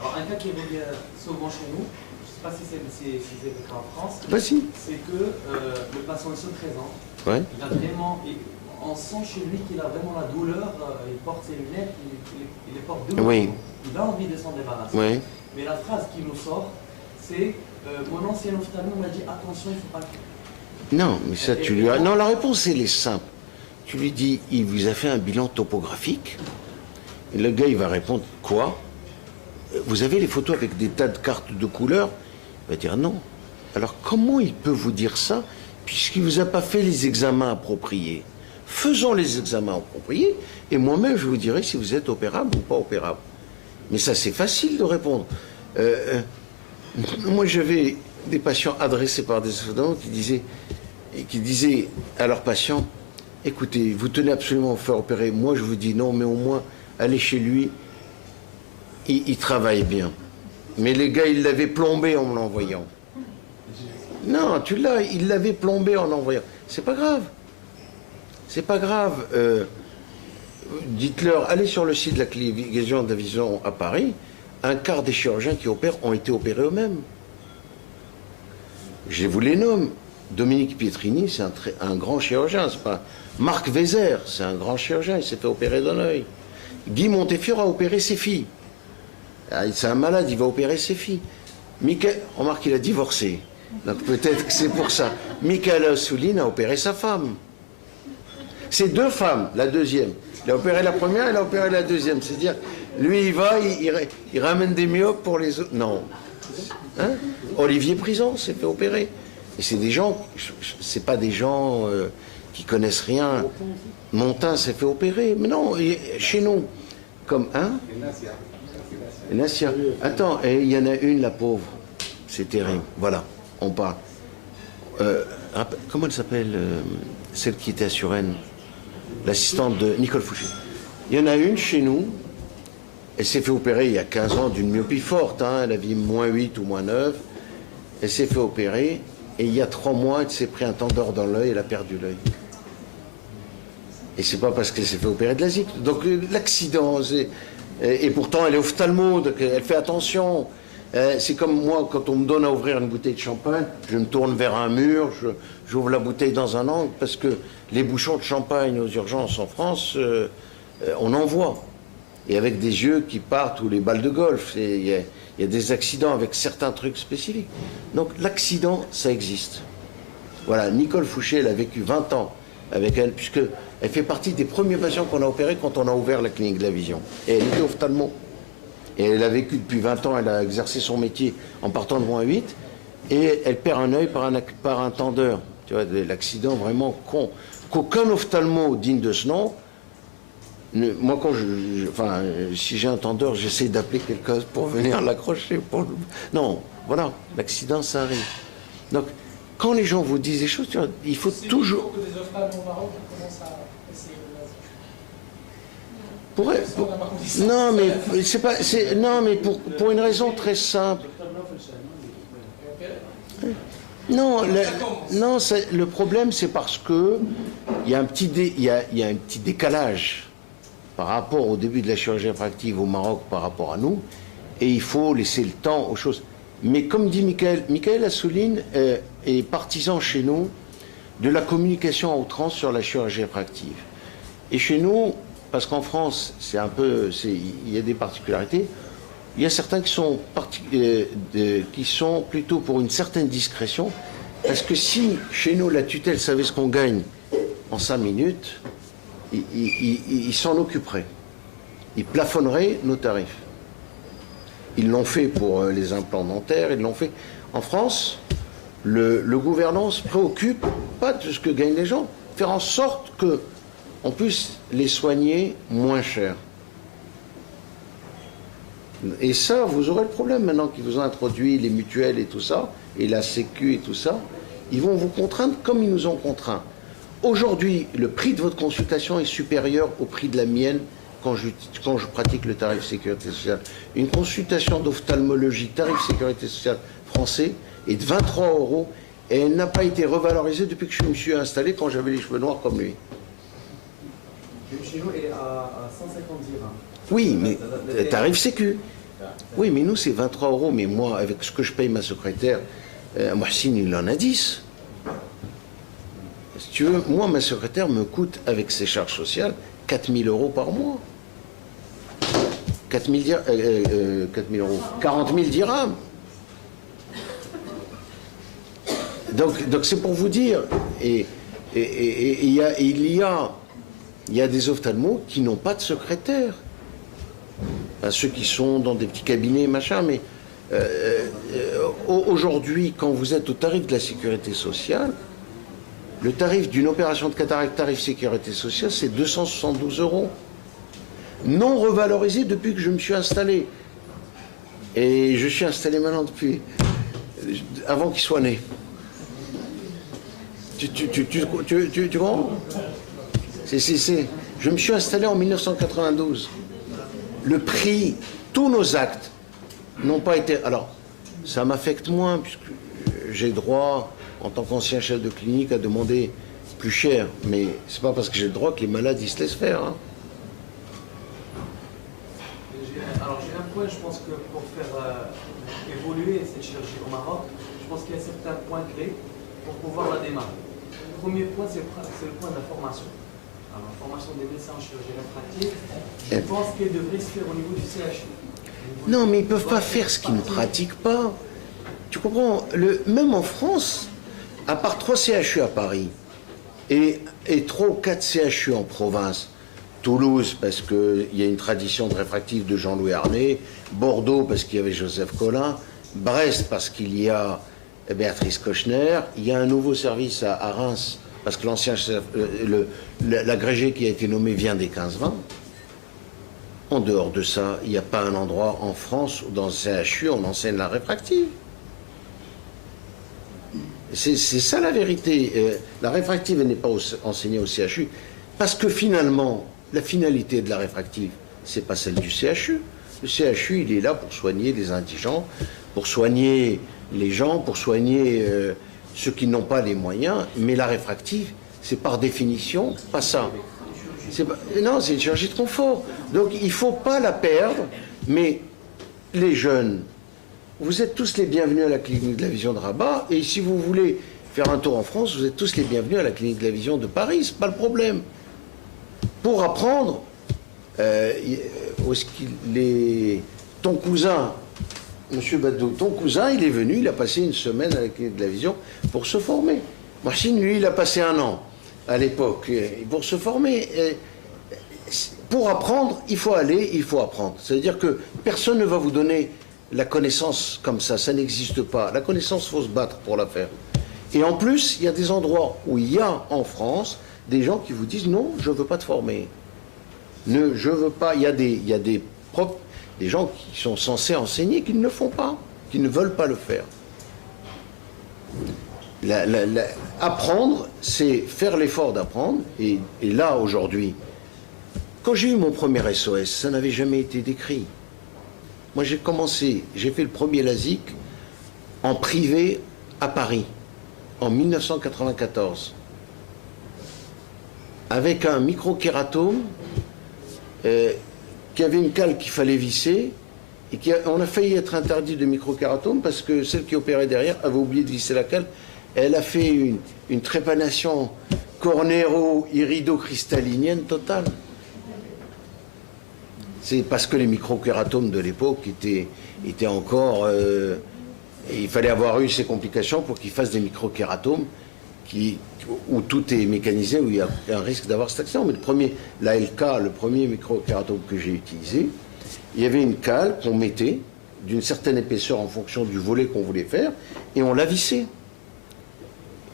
Alors, un cas qui revient souvent chez nous, je ne sais pas si c'est le cas en France, c'est que le patient se présente, ouais. Il a vraiment, on sent chez lui qu'il a vraiment la douleur, il porte ses lunettes, il les porte de oui. Il a envie de s'en débarrasser. Oui. Mais la phrase qui nous sort, c'est mon ancien ophtalmo m'a dit attention, il ne faut pas que... Non, mais ça tu lui as... Non, la réponse elle est simple. Tu lui dis, il vous a fait un bilan topographique. Et le gars, il va répondre, quoi? Vous avez les photos avec des tas de cartes de couleurs? Il va dire non. Alors comment il peut vous dire ça, puisqu'il ne vous a pas fait les examens appropriés? Faisons les examens appropriés, et moi-même, je vous dirai si vous êtes opérable ou pas opérable. Mais ça, c'est facile de répondre. Moi, j'avais des patients adressés par des ophtalmos qui disaient à leurs patients, écoutez, vous tenez absolument à vous faire opérer. Moi, je vous dis non, mais au moins, allez chez lui. Il travaille bien. Mais les gars, ils l'avaient plombé en me l'envoyant. Non, tu l'as, il l'avait plombé en l'envoyant. C'est pas grave. C'est pas grave. Dites-leur, allez sur le site de la clinique de la vision à Paris, un quart des chirurgiens qui opèrent ont été opérés eux-mêmes. Je vous les nomme. Dominique Pietrini, c'est un grand chirurgien. C'est pas... Marc Vézère, c'est un grand chirurgien, il s'est fait opérer d'un œil. Guy Montefiore a opéré ses filles. C'est un malade, il va opérer ses filles. Remarque, il a divorcé. Donc peut-être que c'est pour ça. Michael Assouline a opéré sa femme. C'est deux femmes, la deuxième. Il a opéré la première, il a opéré la deuxième. C'est-à-dire, lui, il va, il ramène des myopes pour les autres. Non. Hein? Olivier Prison s'est fait opérer. Et c'est des gens, c'est pas des gens qui connaissent rien. Montin s'est fait opérer, mais non, chez nous, comme un. Nassia. Attends, il y en a une, la pauvre. C'est terrible. Voilà, on parle. Comment elle s'appelle, celle qui était à Suresnes, l'assistante de Nicole Fouché. Il y en a une chez nous. Elle s'est fait opérer il y a 15 ans d'une myopie forte. Hein, elle avait -8 ou -9. Elle s'est fait opérer. Et il y a 3 mois, elle s'est pris un tendeur dans l'œil. Elle a perdu l'œil. Et c'est pas parce qu'elle s'est fait opérer de la zik. Donc l'accident, et pourtant elle est ophtalmo, donc elle fait attention. C'est comme moi, quand on me donne à ouvrir une bouteille de champagne, je me tourne vers un mur, j'ouvre la bouteille dans un angle, parce que les bouchons de champagne aux urgences en France, on en voit. Et avec des yeux qui partent, ou les balles de golf. Il y a des accidents avec certains trucs spécifiques. Donc l'accident, ça existe. Voilà, Nicole Fouché, elle a vécu 20 ans avec elle, puisque elle fait partie des premiers patients qu'on a opérés quand on a ouvert la clinique de la vision. Et elle était ophtalmo. Et elle a vécu depuis 20 ans, elle a exercé son métier en partant de -8, et elle perd un œil par un tendeur. Tu vois, l'accident vraiment con. Qu'aucun ophtalmo digne de ce nom. Moi, si j'ai un tendeur, j'essaie d'appeler quelqu'un pour venir l'accrocher. Non, voilà, l'accident, ça arrive. Donc, quand les gens vous disent des choses, tu vois, il faut toujours... Il faut que des ophtalmos au Maroc commencent à essayer de Non, mais c'est pas... Non, mais pour une raison très simple. Non, le problème, c'est parce que il y a un petit décalage par rapport au début de la chirurgie réfractive au Maroc par rapport à nous, et il faut laisser le temps aux choses. Mais comme dit Michael Assouline est partisan chez nous de la communication à outrance sur la chirurgie réfractive. Et chez nous, parce qu'en France, il y a des particularités, il y a certains qui sont plutôt pour une certaine discrétion, parce que si chez nous la tutelle savait ce qu'on gagne en 5 minutes, ils s'en occuperaient. Ils plafonneraient nos tarifs. Ils l'ont fait pour les implants dentaires, ils l'ont fait. En France, le gouvernement se préoccupe pas de ce que gagnent les gens, faire en sorte qu'on puisse les soigner moins cher. Et ça, vous aurez le problème maintenant qu'ils vous ont introduit les mutuelles et tout ça, et la Sécu et tout ça. Ils vont vous contraindre comme ils nous ont contraints. Aujourd'hui, le prix de votre consultation est supérieur au prix de la mienne quand je pratique le tarif sécurité sociale. Une consultation d'ophtalmologie tarif sécurité sociale français est de 23 € et elle n'a pas été revalorisée depuis que je me suis installé quand j'avais les cheveux noirs comme lui. Chez nous, elle est à 150 dirhams. Oui, mais tarif sécu. Oui, mais nous, c'est 23 €. Mais moi, avec ce que je paye ma secrétaire, Mohsin, il en a 10. Si tu veux, moi, ma secrétaire me coûte, avec ses charges sociales, 4 000 € par mois. 4 000 €. 40 000 dirhams. Donc c'est pour vous dire. Et il y a des ophtalmos qui n'ont pas de secrétaire. Enfin, ceux qui sont dans des petits cabinets, machin, mais aujourd'hui, quand vous êtes au tarif de la sécurité sociale, le tarif d'une opération de cataracte, tarif sécurité sociale, c'est 272 €. Non revalorisé depuis que je me suis installé. Et je suis installé maintenant depuis... avant qu'il soit né. Tu comprends? Je me suis installé en 1992. Le prix, tous nos actes n'ont pas été... Alors, ça m'affecte moins, puisque j'ai droit, en tant qu'ancien chef de clinique, à demander plus cher. Mais c'est pas parce que j'ai le droit que les malades, ils se laissent faire. Hein. Alors, j'ai un point, je pense que pour faire évoluer cette chirurgie au Maroc, je pense qu'il y a certains points clés pour pouvoir la démarrer. Le premier point, c'est le point de la formation. Alors, la formation des médecins en chirurgie réfractive, je pense qu'elle devrait se faire au niveau du CHU. Non, mais ils ne peuvent pas faire ce qu'ils ne pratiquent pas. Tu comprends? Même en France, à part 3 CHU à Paris et 3 ou 4 CHU en province, Toulouse, parce qu'il y a une tradition de réfractive de Jean-Louis Arnay, Bordeaux, parce qu'il y avait Joseph Collin, Brest, parce qu'il y a Béatrice Kochner. Il y a un nouveau service à Reims, parce que l'agrégé qui a été nommé vient des 15-20. En dehors de ça, il n'y a pas un endroit en France où dans le CHU on enseigne la réfractive. C'est ça la vérité. La réfractive n'est pas enseignée au CHU parce que finalement, la finalité de la réfractive, c'est pas celle du CHU. Le CHU, il est là pour soigner les indigents, pour soigner les gens, pour soigner ceux qui n'ont pas les moyens. Mais la réfractive, c'est par définition pas ça. Non, c'est une chirurgie de confort. Donc il ne faut pas la perdre. Mais les jeunes, vous êtes tous les bienvenus à la clinique de la vision de Rabat. Et si vous voulez faire un tour en France, vous êtes tous les bienvenus à la clinique de la vision de Paris. C'est pas le problème. Pour apprendre, ton cousin, Monsieur Badou, ton cousin, il est venu, il a passé une semaine à la clinique de la vision pour se former. Marcine, lui, il a passé 1 an à l'époque pour se former. Pour apprendre, il faut aller, il faut apprendre. C'est-à-dire que personne ne va vous donner la connaissance comme ça n'existe pas. La connaissance, il faut se battre pour la faire. Et en plus, il y a des endroits où il y a en France des gens qui vous disent non, je ne veux pas te former. Je veux pas. Il y a des profs, des gens qui sont censés enseigner qui ne le font pas, qui ne veulent pas le faire. Apprendre, c'est faire l'effort d'apprendre. Et là, aujourd'hui, quand j'ai eu mon premier SOS, ça n'avait jamais été décrit. Moi, j'ai fait le premier LASIK en privé à Paris, en 1994, avec un microkératome qui avait une cale qu'il fallait visser, et on a failli être interdit de microkératome parce que celle qui opérait derrière avait oublié de visser la cale. Elle a fait une trépanation cornéro-iridocrystallinienne totale. C'est parce que les microkératomes de l'époque étaient encore... il fallait avoir eu ces complications pour qu'ils fassent des microkératomes où tout est mécanisé, où il y a un risque d'avoir cet accident. Mais l'ALK, le premier microkératome que j'ai utilisé, il y avait une cale qu'on mettait d'une certaine épaisseur en fonction du volet qu'on voulait faire, et on la vissait.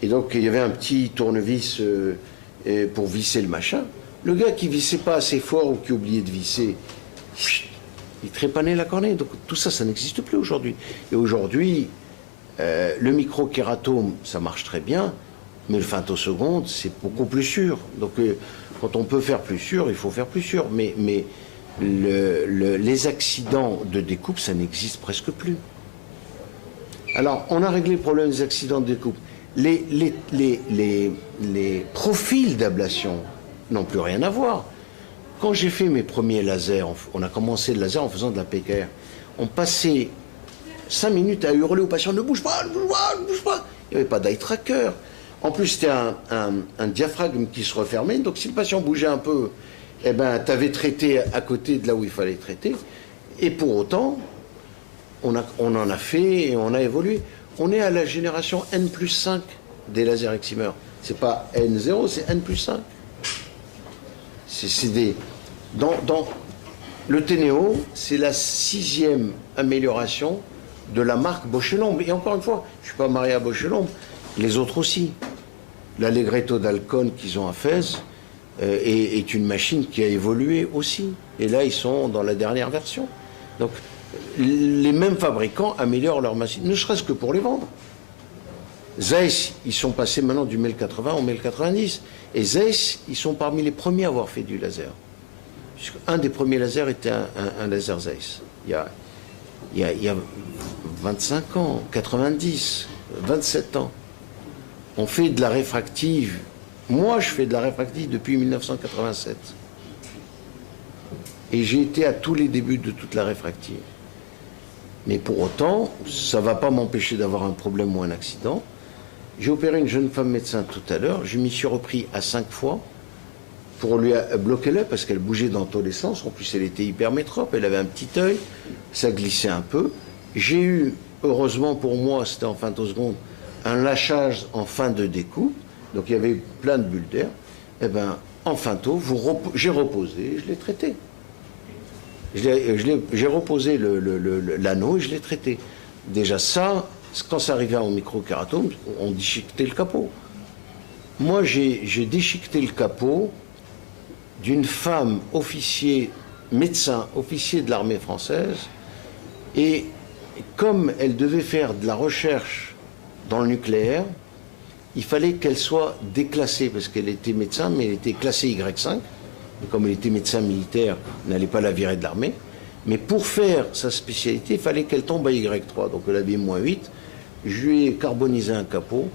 Et donc il y avait un petit tournevis pour visser le machin. Le gars qui vissait pas assez fort ou qui oubliait de visser, il trépanait la cornée. Donc tout ça, ça n'existe plus aujourd'hui. Et aujourd'hui, le microkératome, ça marche très bien, mais le femtoseconde, c'est beaucoup plus sûr. Donc quand on peut faire plus sûr, il faut faire plus sûr. Mais les accidents de découpe, ça n'existe presque plus. Alors, on a réglé le problème des accidents de découpe. Les profils d'ablation n'ont plus rien à voir. Quand j'ai fait mes premiers lasers, on a commencé le laser en faisant de la PKR. On passait 5 minutes à hurler aux patients, ne bouge pas, ne bouge pas, ne bouge pas. Il n'y avait pas d'eye tracker. En plus, c'était un diaphragme qui se refermait. Donc, si le patient bougeait un peu, eh ben, tu avais traité à côté de là où il fallait traiter. Et pour autant, on en a fait et on a évolué. On est à la génération N+5 des lasers eximeurs. C'est pas N0, c'est N+5. Le Ténéo, c'est la 6e amélioration de la marque Bausch+Lomb. Et encore une fois, je ne suis pas marié à Bausch+Lomb, les autres aussi. L'Allegretto d'Alcon qu'ils ont à Fès est une machine qui a évolué aussi. Et là, ils sont dans la dernière version. Donc, les mêmes fabricants améliorent leurs machines, ne serait-ce que pour les vendre. Zeiss, ils sont passés maintenant du MEL 80 au MEL 90. Et Zeiss, ils sont parmi les premiers à avoir fait du laser. Un des premiers lasers était un laser Zeiss. Il y a 25 ans, 90, 27 ans. On fait de la réfractive. Moi, je fais de la réfractive depuis 1987. Et j'ai été à tous les débuts de toute la réfractive. Mais pour autant, ça ne va pas m'empêcher d'avoir un problème ou un accident. J'ai opéré une jeune femme médecin tout à l'heure. Je m'y suis repris à 5 fois pour lui bloquer l'œil parce qu'elle bougeait dans tous les sens. En plus, elle était hypermétrope. Elle avait un petit œil. Ça glissait un peu. J'ai eu, heureusement pour moi, c'était en femtoseconde, un lâchage en fin de découpe. Donc il y avait plein de bulles d'air. Eh bien, en femto, j'ai reposé, je l'ai traité. J'ai reposé l'anneau et je l'ai traité. Déjà ça, quand ça arrivait au microkératome, on déchiquetait le capot. Moi, j'ai déchiqueté le capot d'une femme officier, médecin, officier de l'armée française, et comme elle devait faire de la recherche dans le nucléaire, il fallait qu'elle soit déclassée, parce qu'elle était médecin, mais elle était classée Y5, et comme elle était médecin militaire, on n'allait pas la virer de l'armée, mais pour faire sa spécialité, il fallait qu'elle tombe à Y3, donc elle avait -8, je lui ai carbonisé un capot,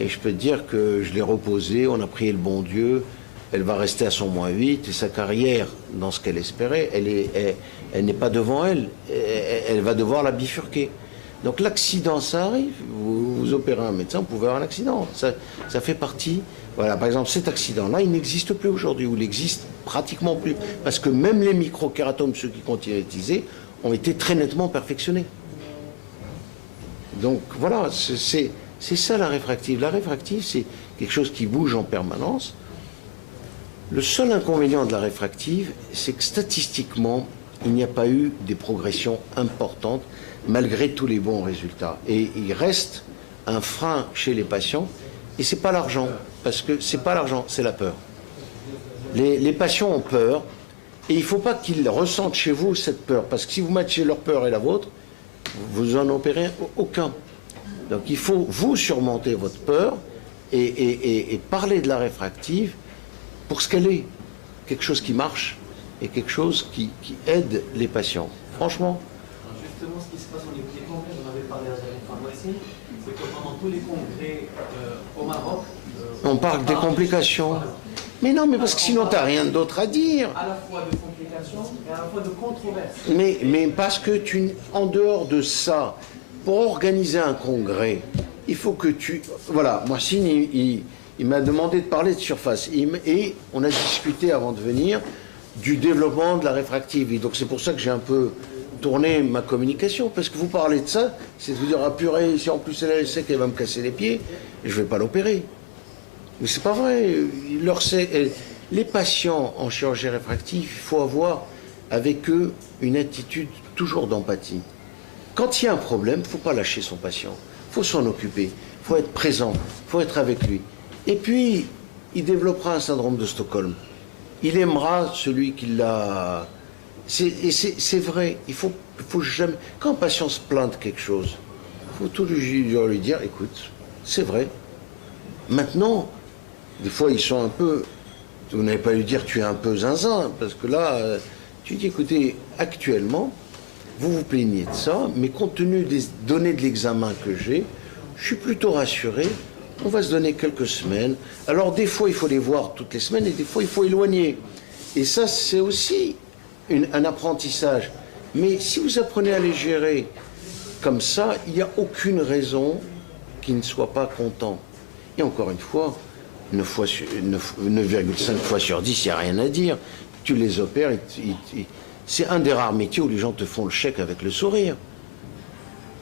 et je peux te dire que je l'ai reposé, on a prié le bon Dieu, elle va rester à son -8, et sa carrière, dans ce qu'elle espérait, elle n'est pas devant elle, elle va devoir la bifurquer. Donc l'accident, ça arrive, vous opérez un médecin, vous pouvez avoir un accident, ça fait partie. Voilà, par exemple, cet accident-là, il n'existe plus aujourd'hui, ou il n'existe pratiquement plus, parce que même les microkératomes, ceux qui continuent à utiliser, ont été très nettement perfectionnés. Donc voilà, c'est ça la réfractive. La réfractive, c'est quelque chose qui bouge en permanence. Le seul inconvénient de la réfractive, c'est que statistiquement, il n'y a pas eu des progressions importantes malgré tous les bons résultats. Et il reste un frein chez les patients, et c'est pas l'argent, parce que c'est pas l'argent, c'est la peur. Les patients ont peur, et il ne faut pas qu'ils ressentent chez vous cette peur, parce que si vous matchez leur peur et la vôtre, vous en opérez aucun. Donc il faut vous surmonter votre peur et parler de la réfractive pour ce qu'elle est, quelque chose qui marche et quelque chose qui aide les patients. Franchement. Justement, ce qui se passe au niveau des congrès, j'en avais parlé à la fois ici, c'est que pendant tous les congrès au Maroc, on parle des complications. Mais non, mais parce que sinon, tu n'as rien d'autre à dire. À la fois de complications et à la fois de controverses. Mais parce que en dehors de ça, pour organiser un congrès, il faut que tu... Voilà, Mohsin, il m'a demandé de parler de surface. Et on a discuté avant de venir du développement de la réfractive. Et donc c'est pour ça que j'ai un peu tourné ma communication. Parce que vous parlez de ça, c'est de vous dire, ah purée, si en plus elle sait qu'elle va me casser les pieds, je ne vais pas l'opérer. Mais c'est pas vrai. Les patients en chirurgie réfractive, il faut avoir avec eux une attitude toujours d'empathie. Quand il y a un problème, il ne faut pas lâcher son patient. Il faut s'en occuper. Il faut être présent. Il faut être avec lui. Et puis, il développera un syndrome de Stockholm. Il aimera celui qui l'a... C'est vrai. Il faut jamais... Quand un patient se plaint de quelque chose, il faut tout lui dire, écoute, c'est vrai. Maintenant, des fois, ils sont un peu... Vous n'avez pas lui dire, tu es un peu zinzin, parce que là, tu dis, écoutez, actuellement, vous vous plaignez de ça, mais compte tenu des données de l'examen que j'ai, je suis plutôt rassuré. On va se donner quelques semaines. Alors, des fois, il faut les voir toutes les semaines, et des fois, il faut éloigner. Et ça, c'est aussi un apprentissage. Mais si vous apprenez à les gérer comme ça, il n'y a aucune raison qu'ils ne soient pas contents. Et encore une fois, 9,5 fois sur 10, il n'y a rien à dire. Tu les opères, c'est un des rares métiers où les gens te font le chèque avec le sourire.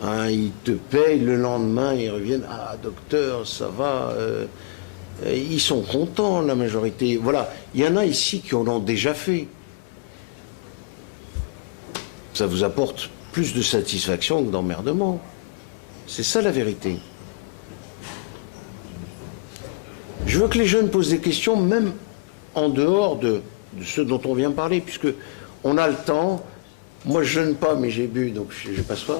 Hein, ils te payent, le lendemain, ils reviennent. Ah, docteur, ça va. Ils sont contents, la majorité. Voilà, il y en a ici qui en ont déjà fait. Ça vous apporte plus de satisfaction que d'emmerdement. C'est ça la vérité. Je veux que les jeunes posent des questions, même en dehors de ce dont on vient parler, puisque on a le temps. Moi, je jeûne pas, mais j'ai bu, donc j'ai pas soif.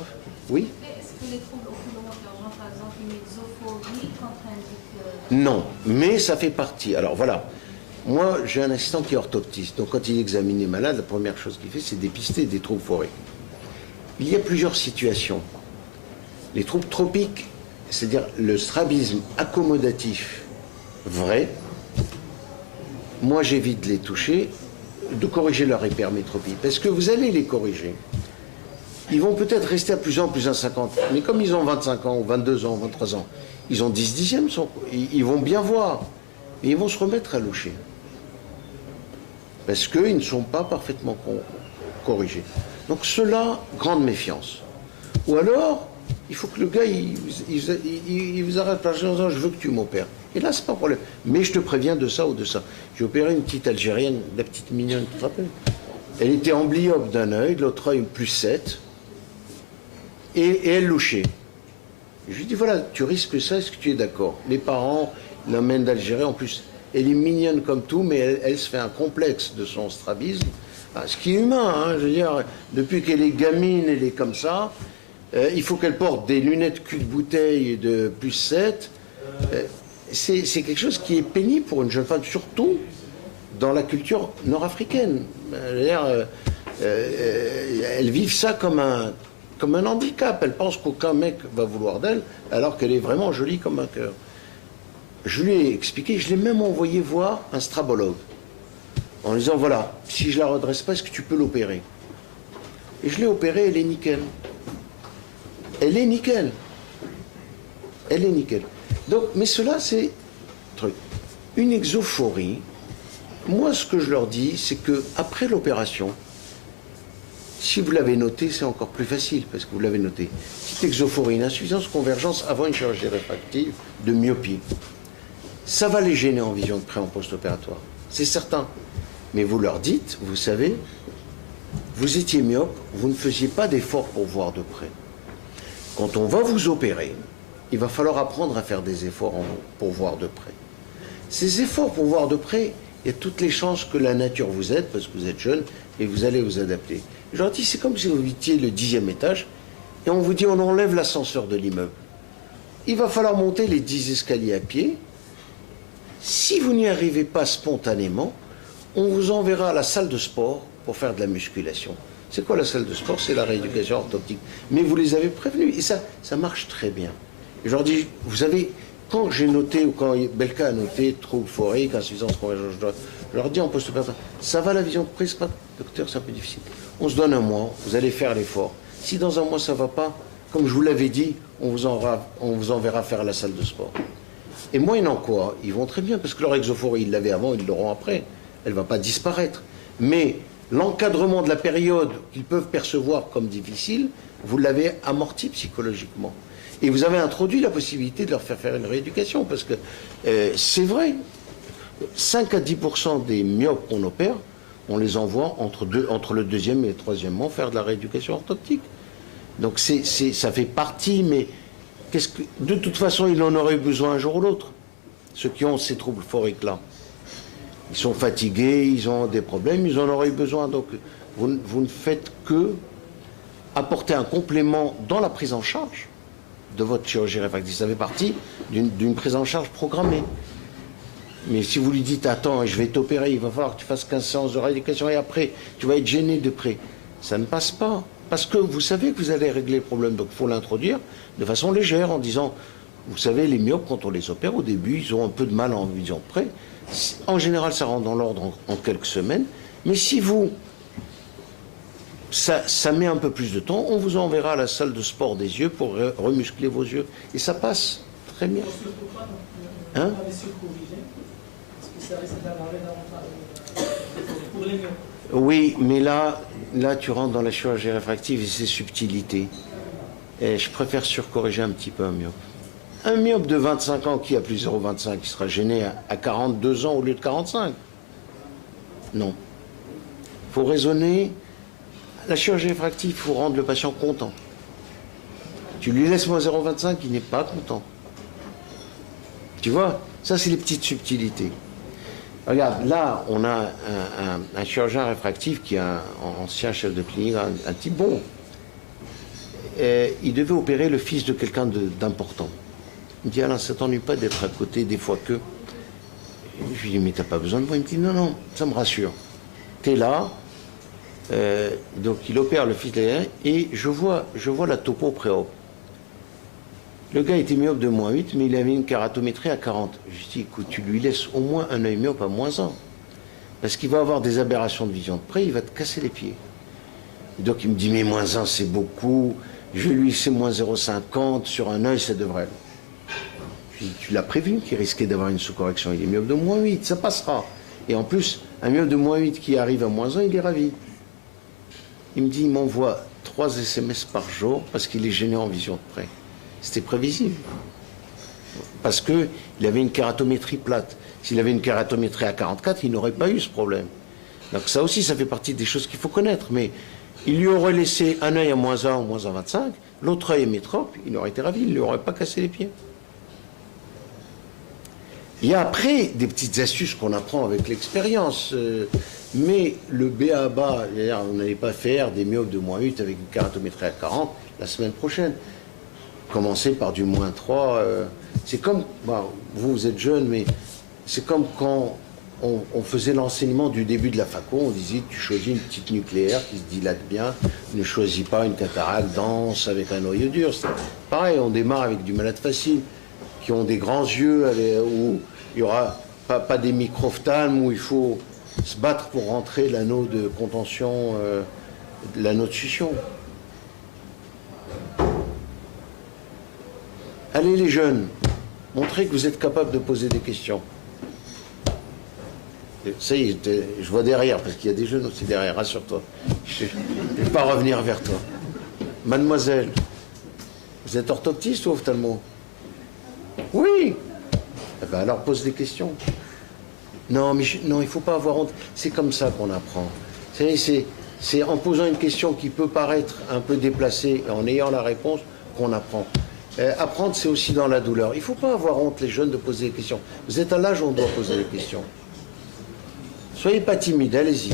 Oui. Est-ce que les troubles oculomoteurs, genre par exemple une exophobie, contre-indiquent Non, mais ça fait partie. Alors voilà, moi j'ai un assistant qui est orthoptiste, donc quand il examine les malades, la première chose qu'il fait, c'est dépister des troubles phoriques. Il y a plusieurs situations. Les troubles tropiques, c'est-à-dire le strabisme accommodatif vrai, moi j'évite de les toucher, de corriger leur hypermétropie, parce que vous allez les corriger. Ils vont peut-être rester à plus 1,50, mais comme ils ont 25 ans, ou 22 ans, 23 ans, ils ont 10 dixièmes, ils vont bien voir, et ils vont se remettre à loucher. Parce qu'ils ne sont pas parfaitement corrigés. Donc cela, grande méfiance. Ou alors, il faut que le gars, il vous arrête par en disant, je veux que tu m'opères. Et là, c'est pas un problème. Mais je te préviens de ça ou de ça. J'ai opéré une petite Algérienne, la petite mignonne, tu te rappelles? Elle était amblyope d'un œil, de l'autre œil plus 7. Et elle louchait. Je lui dis, voilà, tu risques ça, est-ce que tu es d'accord? Les parents l'emmènent d'Algérie, en plus, elle est mignonne comme tout, mais elle se fait un complexe de son strabisme. Ah, ce qui est humain, hein, je veux dire, depuis qu'elle est gamine, elle est comme ça. Il faut qu'elle porte des lunettes cul de bouteille de plus 7. C'est quelque chose qui est pénible pour une jeune femme, surtout dans la culture nord-africaine. Elles vivent ça comme un handicap. Elles pensent qu'aucun mec va vouloir d'elle, alors qu'elle est vraiment jolie comme un cœur. Je lui ai expliqué, je l'ai même envoyé voir un strabologue, en lui disant, voilà, si je la redresse pas, est-ce que tu peux l'opérer? Et je l'ai opérée, elle est nickel. Elle est nickel. Elle est nickel. Donc, mais cela, c'est une exophorie. Moi, ce que je leur dis, c'est que après l'opération, si vous l'avez noté, c'est encore plus facile, parce que vous l'avez noté. Petite exophorie, une insuffisance convergence avant une chirurgie réfractive de myopie. Ça va les gêner en vision de près en post-opératoire. C'est certain. Mais vous leur dites, vous savez, vous étiez myope, vous ne faisiez pas d'efforts pour voir de près. Quand on va vous opérer, il va falloir apprendre à faire des efforts pour voir de près. Ces efforts pour voir de près, il y a toutes les chances que la nature vous aide, parce que vous êtes jeune, et vous allez vous adapter. Je leur dis, c'est comme si vous habitiez le 10e étage, et on vous dit, on enlève l'ascenseur de l'immeuble. Il va falloir monter les 10 escaliers à pied. Si vous n'y arrivez pas spontanément, on vous enverra à la salle de sport pour faire de la musculation. C'est quoi la salle de sport? C'est la rééducation orthoptique. Mais vous les avez prévenus, et ça marche très bien. Je leur dis, vous savez, quand j'ai noté, ou quand Belka a noté trouble phorique, insuffisance convergence, je leur dis en post-opératoire, ça va la vision de près, c'est pas, docteur, c'est un peu difficile. On se donne un mois, vous allez faire l'effort. Si dans un mois ça va pas, comme je vous l'avais dit, on vous enverra faire la salle de sport. Et moyennant quoi, ils vont très bien, parce que leur exophorie, ils l'avaient avant, ils l'auront après. Elle ne va pas disparaître. Mais l'encadrement de la période qu'ils peuvent percevoir comme difficile, vous l'avez amorti psychologiquement. Et vous avez introduit la possibilité de leur faire une rééducation, parce que c'est vrai, 5 à 10% des myopes qu'on opère, on les envoie entre le 2e et le 3e mois faire de la rééducation orthoptique. Donc ça fait partie, mais de toute façon, il en aurait eu besoin un jour ou l'autre, ceux qui ont ces troubles phoriques-là. Ils sont fatigués, ils ont des problèmes, ils en auraient eu besoin. Donc vous ne faites que apporter un complément dans la prise en charge de votre chirurgie réfractive. Ça fait partie d'une prise en charge programmée. Mais si vous lui dites, attends, je vais t'opérer, il va falloir que tu fasses 15 séances de rééducation et après, tu vas être gêné de près, ça ne passe pas. Parce que vous savez que vous allez régler le problème. Donc il faut l'introduire de façon légère en disant, vous savez, les myopes, quand on les opère, au début, ils ont un peu de mal en vision de près. En général, ça rentre dans l'ordre en quelques semaines. Mais si ça met un peu plus de temps, on vous enverra à la salle de sport des yeux pour remuscler vos yeux. Et ça passe très bien. Hein? Oui, mais là, tu rentres dans la chirurgie réfractive et ses subtilités. Et je préfère surcorriger un petit peu un myope. Un myope de 25 ans qui a plus 0,25, qui sera gêné à 42 ans au lieu de 45. Non. Il faut raisonner. La chirurgie réfractive, il faut rendre le patient content. Tu lui laisses moins 0,25, il n'est pas content. Tu vois, ça c'est les petites subtilités. Regarde, là, on a un chirurgien réfractif qui est un ancien chef de clinique, un type bon. Et il devait opérer le fils de quelqu'un d'important. Il me dit, Alain, ça t'ennuie pas d'être à côté des fois que... Je lui dis, mais t'as pas besoin de moi. Il me dit, non, non, ça me rassure. T'es là. Donc il opère le fils de quelqu'un et je vois la topo pré-op. Le gars était myope de -8, mais il avait une kératométrie à 40. Je lui dis, écoute, tu lui laisses au moins un œil myope à -1. Parce qu'il va avoir des aberrations de vision de près, il va te casser les pieds. Et donc il me dit, mais -1, c'est beaucoup. Je lui laisse moins 0,50 sur un œil, ça devrait. Je lui dis, tu l'as prévenu qu'il risquait d'avoir une sous-correction. Il est myope de -8, ça passera. Et en plus, un myope de -8 qui arrive à -1, il est ravi. Il me dit, il m'envoie 3 SMS par jour parce qu'il est gêné en vision de près. C'était prévisible. Parce qu'il avait une kératométrie plate. S'il avait une kératométrie à 44, il n'aurait pas eu ce problème. Donc ça aussi, ça fait partie des choses qu'il faut connaître. Mais il lui aurait laissé un œil à -1 ou -1,25, L'autre œil est métrope, il aurait été ravi, il ne lui aurait pas cassé les pieds. Il y a après des petites astuces qu'on apprend avec l'expérience. Mais le B.A.B.A., vous n'allez pas faire des myopes de -8 avec une kératométrie à 40 la semaine prochaine. Commencez par du -3. C'est comme, vous êtes jeune, mais c'est comme quand on faisait l'enseignement du début de la faco, on disait tu choisis une petite nucléaire qui se dilate bien, ne choisis pas une cataracte dense avec un noyau dur. C'est pareil, on démarre avec du malade facile, qui ont des grands yeux, où il n'y aura pas des microphthalmes, où il faut se battre pour rentrer l'anneau de contention, l'anneau de succion. Allez les jeunes, montrez que vous êtes capables de poser des questions. Ça y est, je vois derrière, parce qu'il y a des jeunes aussi derrière, rassure-toi. Je ne vais pas revenir vers toi. Mademoiselle, vous êtes orthoptiste ou ophtalmo? Oui. Eh ben alors pose des questions. Non, mais non, il ne faut pas avoir honte. C'est comme ça qu'on apprend. C'est en posant une question qui peut paraître un peu déplacée et en ayant la réponse qu'on apprend. Apprendre, c'est aussi dans la douleur. Il ne faut pas avoir honte, les jeunes, de poser des questions. Vous êtes à l'âge où on doit poser des questions. Soyez pas timide, allez-y.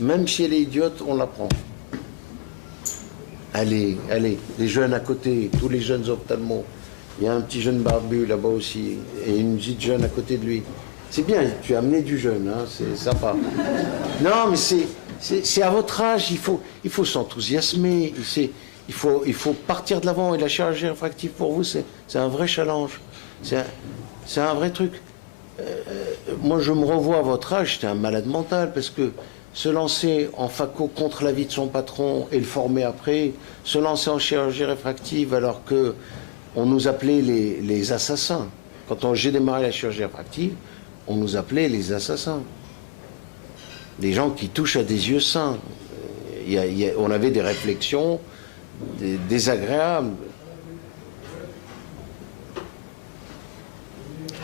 Même si elle est idiote, on l'apprend. Allez, allez, les jeunes à côté, tous les jeunes ophtalmos. Il y a un petit jeune barbu là-bas aussi, et une petite jeune à côté de lui. C'est bien, tu as amené du jeune, hein, c'est sympa. Non, mais c'est à votre âge, il faut s'enthousiasmer, il faut partir de l'avant. Et la chirurgie réfractive, pour vous, c'est un vrai challenge. C'est un vrai truc. Moi, je me revois à votre âge, j'étais un malade mental, parce que se lancer en faco contre l'avis de son patron et le former après, se lancer en chirurgie réfractive alors que on nous appelait les assassins. Quand j'ai démarré la chirurgie réfractive, on nous appelait les assassins. Des gens qui touchent à des yeux sains. On avait des réflexions désagréables.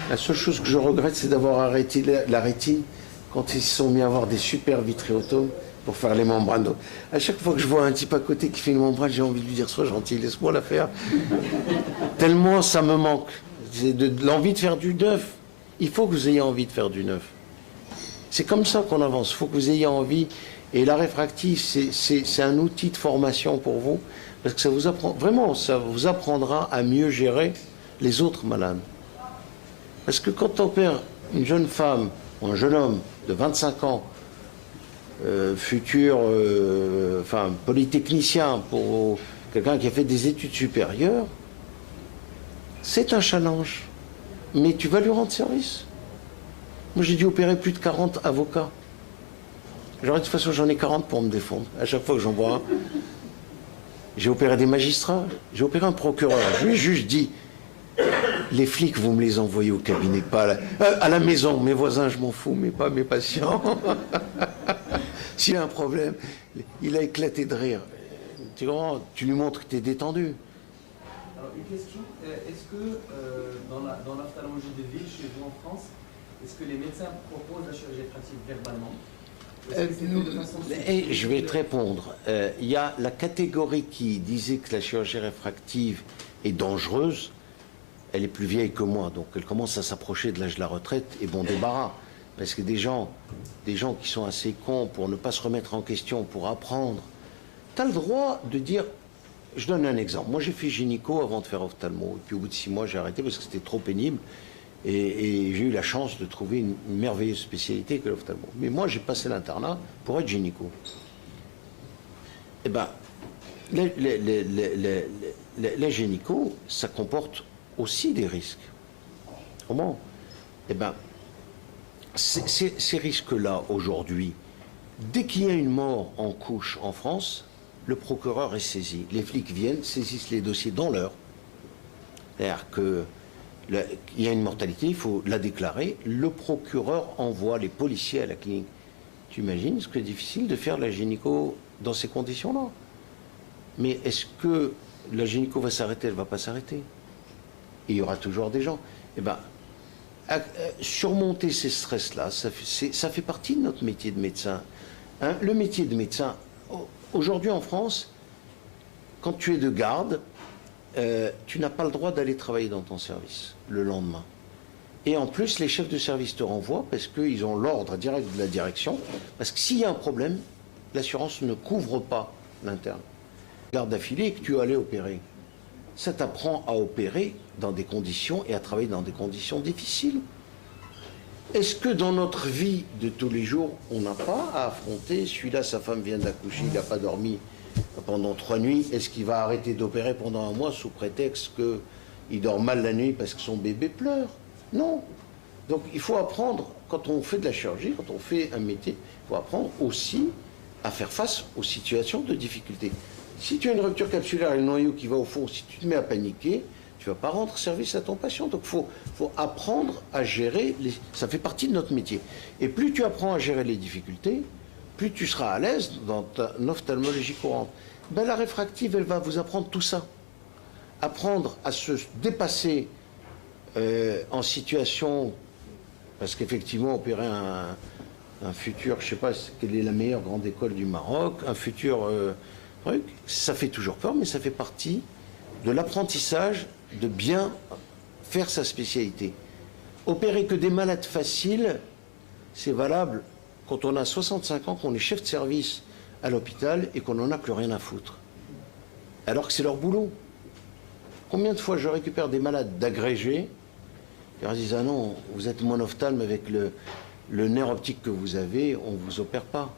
La seule chose que je regrette, c'est d'avoir arrêté la rétine quand ils se sont mis à avoir des super vitréotomes pour faire les membranes. À chaque fois que je vois un type à côté qui fait une membrane, j'ai envie de lui dire sois gentil, laisse-moi la faire. Tellement ça me manque. C'est de l'envie de faire du neuf. Il faut que vous ayez envie de faire du neuf. C'est comme ça qu'on avance. Il faut que vous ayez envie. Et la réfractive, c'est un outil de formation pour vous, parce que ça vous apprend, vraiment, ça vous apprendra à mieux gérer les autres malades. Parce que quand on opère une jeune femme ou un jeune homme de 25 ans, futur polytechnicien, pour quelqu'un qui a fait des études supérieures, c'est un challenge. Mais tu vas lui rendre service. Moi, j'ai dû opérer plus de 40 avocats. Genre, de toute façon, j'en ai 40 pour me défendre. À chaque fois que j'en vois un. J'ai opéré des magistrats, j'ai opéré un procureur. Je lui ai juste dit, les flics, vous me les envoyez au cabinet, pas à la maison. Mes voisins, je m'en fous, mais pas mes patients. S'il a un problème, il a éclaté de rire. Tu lui montres que tu es détendu. Alors, une question, est-ce que dans l'ophtalmologie de ville, chez vous en France, est-ce que les médecins proposent la chirurgie réfractive verbalement? Je vais te répondre. Il y a la catégorie qui disait que la chirurgie réfractive est dangereuse. Elle est plus vieille que moi, donc elle commence à s'approcher de l'âge de la retraite, et bon débarras. Parce que des gens qui sont assez cons pour ne pas se remettre en question, pour apprendre, tu as le droit de dire... Je donne un exemple. Moi, j'ai fait gynéco avant de faire ophtalmo. Et puis au bout de 6 mois, j'ai arrêté parce que c'était trop pénible. Et j'ai eu la chance de trouver une merveilleuse spécialité que l'ophtalmo. Mais moi, j'ai passé l'internat pour être gynéco. Eh bien, les gynéco, ça comporte aussi des risques. Comment? Eh bien, ces risques-là, aujourd'hui, dès qu'il y a une mort en couche en France, le procureur est saisi. Les flics viennent, saisissent les dossiers dans l'heure. C'est-à-dire qu'il y a une mortalité, il faut la déclarer. Le procureur envoie les policiers à la clinique. Tu imagines ce que c'est difficile de faire la gynéco dans ces conditions-là? Mais est-ce que la gynéco va s'arrêter? Elle ne va pas s'arrêter. Il y aura toujours des gens. Eh bien, surmonter ces stress-là, ça fait partie de notre métier de médecin. Hein, le métier de médecin... Aujourd'hui en France, quand tu es de garde, tu n'as pas le droit d'aller travailler dans ton service le lendemain. Et en plus, les chefs de service te renvoient parce qu'ils ont l'ordre direct de la direction. Parce que s'il y a un problème, l'assurance ne couvre pas l'interne. Garde d'affilée et que tu allais opérer. Ça t'apprend à opérer dans des conditions et à travailler dans des conditions difficiles. Est-ce que dans notre vie de tous les jours, on n'a pas à affronter, celui-là, sa femme vient d'accoucher, il n'a pas dormi pendant 3 nuits, est-ce qu'il va arrêter d'opérer pendant 1 mois sous prétexte qu'il dort mal la nuit parce que son bébé pleure? Non. Donc il faut apprendre, quand on fait de la chirurgie, quand on fait un métier, il faut apprendre aussi à faire face aux situations de difficulté. Si tu as une rupture capsulaire et le noyau qui va au fond, si tu te mets à paniquer, tu ne vas pas rendre service à ton patient. Donc il faut apprendre à gérer, ça fait partie de notre métier. Et plus tu apprends à gérer les difficultés, plus tu seras à l'aise dans ta ophtalmologie courante. Ben, la réfractive, elle va vous apprendre tout ça. Apprendre à se dépasser en situation, parce qu'effectivement, opérer un futur, je ne sais pas quelle est la meilleure grande école du Maroc, un futur truc, ça fait toujours peur, mais ça fait partie de l'apprentissage de bien faire sa spécialité. Opérer que des malades faciles, c'est valable quand on a 65 ans, qu'on est chef de service à l'hôpital et qu'on n'en a plus rien à foutre. Alors que c'est leur boulot. Combien de fois je récupère des malades d'agrégés qui leur disent « Ah non, vous êtes monophtalme avec le nerf optique que vous avez, on ne vous opère pas ».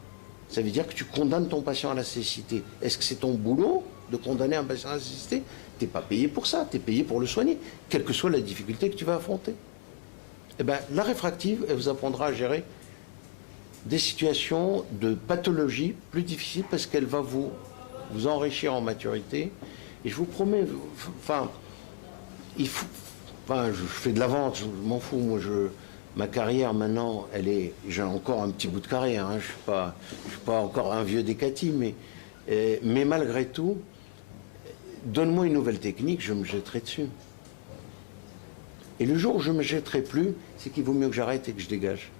Ça veut dire que tu condamnes ton patient à la cécité. Est-ce que c'est ton boulot de condamner un patient à la cécité? Tu n'es pas payé pour ça, tu es payé pour le soigner, quelle que soit la difficulté que tu vas affronter. Eh bien, la réfractive, elle vous apprendra à gérer des situations de pathologie plus difficiles parce qu'elle va vous enrichir en maturité. Et je vous promets, enfin, je fais de la vente, je m'en fous, moi, ma carrière maintenant, j'ai encore un petit bout de carrière, hein, je suis pas encore un vieux décati, mais malgré tout, donne-moi une nouvelle technique, je me jetterai dessus. Et le jour où je ne me jetterai plus, c'est qu'il vaut mieux que j'arrête et que je dégage.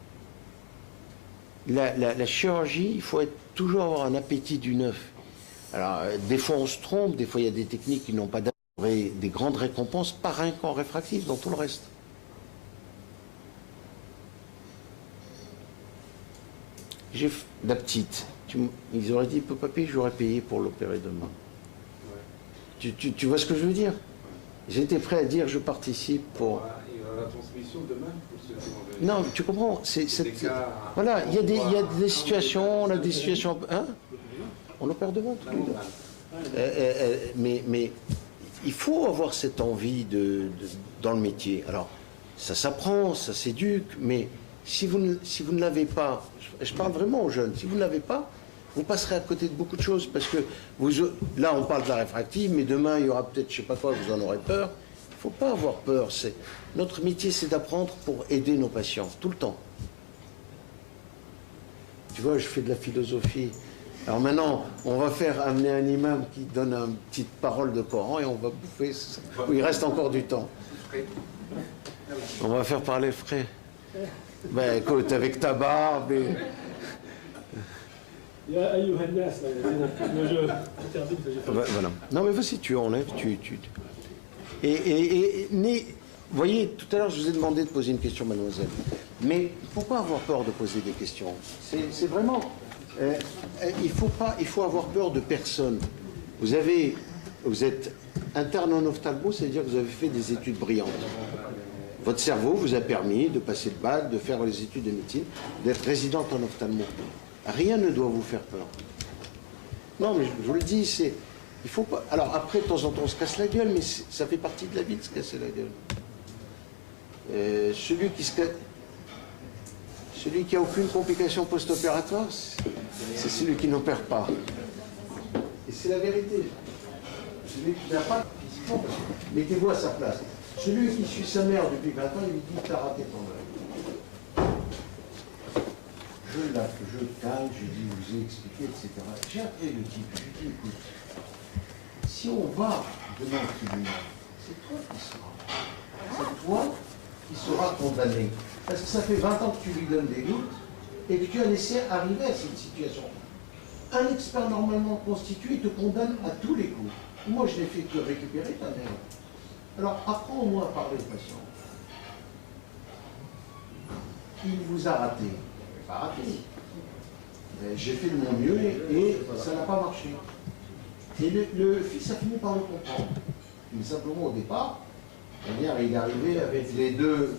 La chirurgie, il faut toujours avoir un appétit du neuf. Alors, des fois on se trompe, des fois il y a des techniques qui n'ont pas des grandes récompenses, pas rien qu'en réfractif, dans tout le reste. La petite, ils auraient dit, papy, j'aurais payé pour l'opérer demain. Tu vois ce que je veux dire? J'étais prêt à dire, je participe pour... Il y aura la transmission demain pour ceux qui vont venir. Non, tu comprends, voilà, il y a des situations, on a des situations... Hein? On opère demain, tout mais il faut avoir cette envie dans le métier. Alors, ça s'apprend, ça s'éduque, mais si vous ne l'avez pas, je parle vraiment aux jeunes, si vous ne l'avez pas, vous passerez à côté de beaucoup de choses, parce que là on parle de la réfractive, mais demain il y aura peut-être je sais pas quoi, vous en aurez peur. Il ne faut pas avoir peur. Notre métier, c'est d'apprendre pour aider nos patients, tout le temps. Tu vois, je fais de la philosophie. Alors maintenant, on va faire amener un imam qui donne une petite parole de Coran et on va bouffer. Il reste encore du temps. On va faire parler le frais. Ben écoute, avec ta barbe et... Voilà. Non mais vas-y, tu enlèves, vous voyez, tout à l'heure je vous ai demandé de poser une question, mademoiselle. Mais il ne faut pas avoir peur de poser des questions. C'est vraiment... il faut avoir peur de personne. Vous êtes interne en ophtalmo, ça veut dire que vous avez fait des études brillantes. Votre cerveau vous a permis de passer le bac, de faire les études de médecine, d'être résidente en ophtalmo. Rien ne doit vous faire peur. Non, mais je vous le dis, il faut pas... Alors après, de temps en temps, on se casse la gueule, mais ça fait partie de la vie de se casser la gueule. Celui qui a aucune complication post-opératoire, c'est celui qui n'opère pas. Et c'est la vérité. Celui qui n'a pas physiquement, mettez-vous à sa place. Celui qui suit sa mère depuis 20 ans, il lui dit, t'as raté ton œuvre. Je calme, je dis, vous ai expliqué, etc. J'ai appelé le type, je lui dis, écoute, si on va devant le tribunal, c'est toi qui seras. C'est toi qui seras condamné. Parce que ça fait 20 ans que tu lui donnes des doutes et que tu as laissé arriver à cette situation. Un expert normalement constitué te condamne à tous les coups. moi je n'ai fait que récupérer ta nerf. Alors apprends au moins à parler au patient. Il vous a raté. Pas raté. J'ai fait de mon mieux et ça n'a pas marché. Et le fils a fini par le comprendre. Mais simplement au départ, il est arrivé avec les deux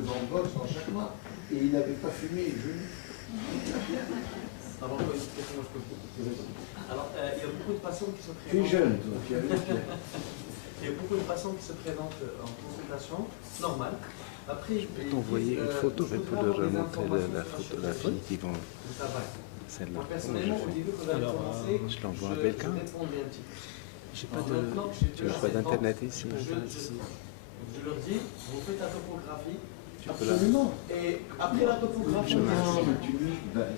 bandes box dans chaque main. Et il n'avait pas fumé le genou. Alors, il y a beaucoup de patients qui se Tu es présentent. jeune, toi. Tu as vu. Il y a beaucoup de patients qui se présentent en consultation normale. Après, je peux t'envoyer une photo, mais pour leur montrer la photo, la fille qui vont. Celle-là. Moi, personnellement, au début, quand j'avais commencé, je l'envoie à quelqu'un. je répondais un petit peu. J'ai pas de. Tu n'as pas d'internet ici. Je leur dis, vous faites la topographie. Absolument. Et après la topographie,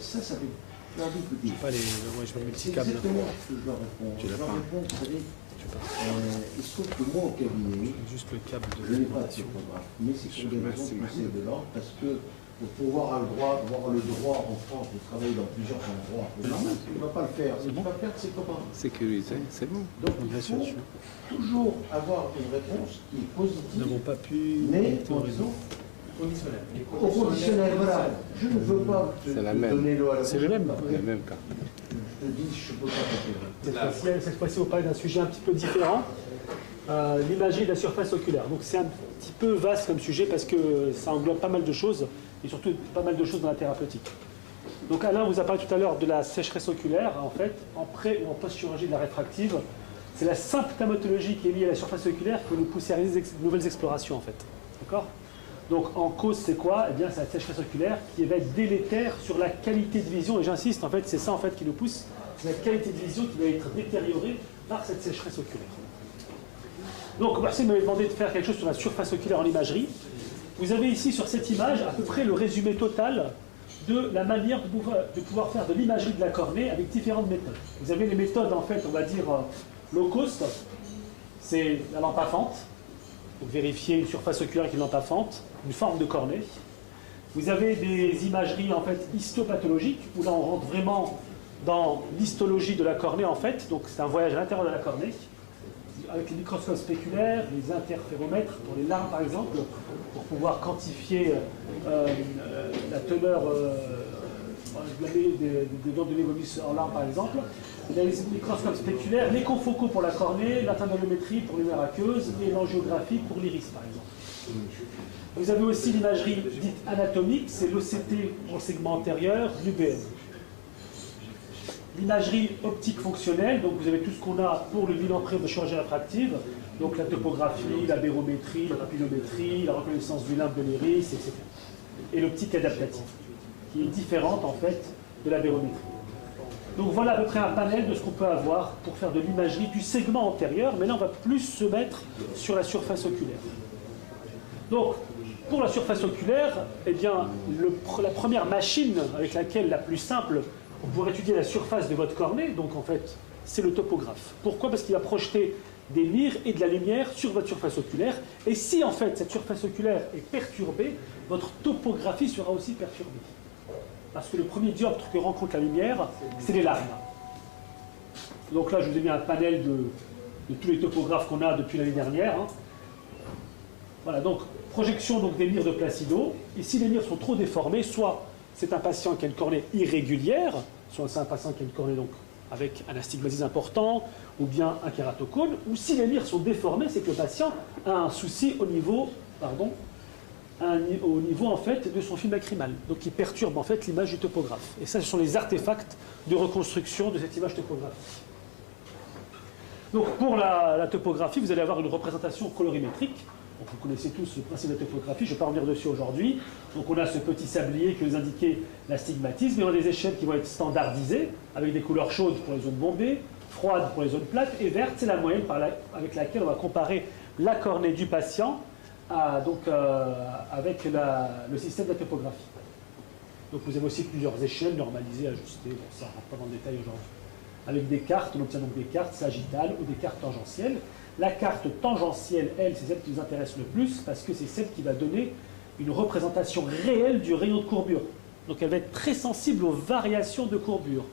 Ça fait plein d'écouter. Je sais pas, moi je veux le C'est multicable. exactement ce que je leur réponds. Tu l'as Je leur pas. réponds, vous savez, il se trouve que moi au cabinet, Juste le câble de je n'ai pas de topographe, mais c'est pour des raisons de conseil de l'ordre, parce que pour pouvoir avoir le droit en France de travailler dans plusieurs endroits, c'est normal, tu ne vas pas le faire, tu vas perdre ses copains. Sécurisé, c'est bon. Donc il faut toujours avoir une réponse qui est Nous positive, n'avons pas pu. mais en disant conditionnel. au conditionnel, voilà, je ne veux pas te C'est la même. donner l'eau à la C'est le même. C'est le même cas. Je te dis, je ne peux pas t'opérer. Cette fois-ci, on parle d'un sujet un petit peu différent, l'imagerie de la surface oculaire. Donc c'est un petit peu vaste comme sujet parce que ça englobe pas mal de choses, et surtout pas mal de choses dans la thérapeutique. Donc Alain vous a parlé tout à l'heure de la sécheresse oculaire, en fait, en pré- ou en post-chirurgie de la réfractive. C'est la symptomatologie qui est liée à la surface oculaire qui va nous pousser à réaliser de nouvelles explorations, en fait. D'accord ? Donc en cause, c'est quoi? Eh bien, c'est la sécheresse oculaire qui va être délétère sur la qualité de vision. Et j'insiste, en fait, c'est ça en fait qui nous pousse. C'est la qualité de vision qui va être détériorée par cette sécheresse oculaire. Donc, Marcel m'avait demandé de faire quelque chose sur la surface oculaire en imagerie. Vous avez ici sur cette image à peu près le résumé total de la manière de pouvoir faire de l'imagerie de la cornée avec différentes méthodes. Vous avez les méthodes, en fait, on va dire low cost, c'est la lampe à fente. Donc vérifier une surface oculaire avec une lampe à fente, une forme de cornée. Vous avez des imageries en fait histopathologiques, où là on rentre vraiment dans l'histologie de la cornée en fait, donc c'est un voyage à l'intérieur de la cornée, avec les microscopes spéculaires, les interféromètres pour les larmes par exemple, pour pouvoir quantifier la teneur des dents de l'évolution en larmes par exemple. Il y a les microscopes spéculaires, les confocaux pour la cornée, la tendinométrie pour l'humeur aqueuse et l'angiographie pour l'iris par exemple. Vous avez aussi l'imagerie dite anatomique, c'est l'OCT pour le segment antérieur, l'UBM. L'imagerie optique fonctionnelle, donc vous avez tout ce qu'on a pour le bilan pré de chirurgie réfractive, donc la topographie, la bérométrie, la papillométrie, la reconnaissance du limbe de l'iris, etc. Et l'optique adaptative, qui est différente en fait de la bérométrie. Donc voilà à peu près un panel de ce qu'on peut avoir pour faire de l'imagerie du segment antérieur, mais là on va plus se mettre sur la surface oculaire. Donc pour la surface oculaire, eh bien, la première machine avec laquelle, la plus simple, on pourrait étudier la surface de votre cornée, donc en fait c'est le topographe. Pourquoi? Parce qu'il va projeter des mires et de la lumière sur votre surface oculaire, et si en fait cette surface oculaire est perturbée, votre topographie sera aussi perturbée. Parce que le premier dioptre que rencontre la lumière, c'est les larmes. Donc là, je vous ai mis un panel de tous les topographes qu'on a depuis l'année dernière. Hein. Voilà, donc projection donc, des mires de Placido. Et si les mires sont trop déformées, soit c'est un patient qui a une cornée irrégulière, soit c'est un patient qui a une cornée donc, avec un astigmatisme important, ou bien un kératocone, ou si les mires sont déformées, c'est que le patient a un souci au niveau, au niveau en fait de son film lacrymal, donc qui perturbe en fait l'image du topographe. Et ça, ce sont les artefacts de reconstruction de cette image topographique. Donc pour la topographie, vous allez avoir une représentation colorimétrique. Donc, vous connaissez tous le principe de la topographie, je ne vais pas revenir dessus aujourd'hui. Donc on a ce petit sablier qui vous indique l'astigmatisme, et on a des échelles qui vont être standardisées, avec des couleurs chaudes pour les zones bombées, froides pour les zones plates, et vertes, c'est la moyenne avec laquelle on va comparer la cornée du patient avec le système de la topographie. Donc vous avez aussi plusieurs échelles normalisées, ajustées, bon, ça ne rentre pas dans le détail aujourd'hui. Avec des cartes, on obtient donc des cartes sagittales ou des cartes tangentielles. La carte tangentielle, elle, c'est celle qui nous intéresse le plus, parce que c'est celle qui va donner une représentation réelle du rayon de courbure. Donc elle va être très sensible aux variations de courbure.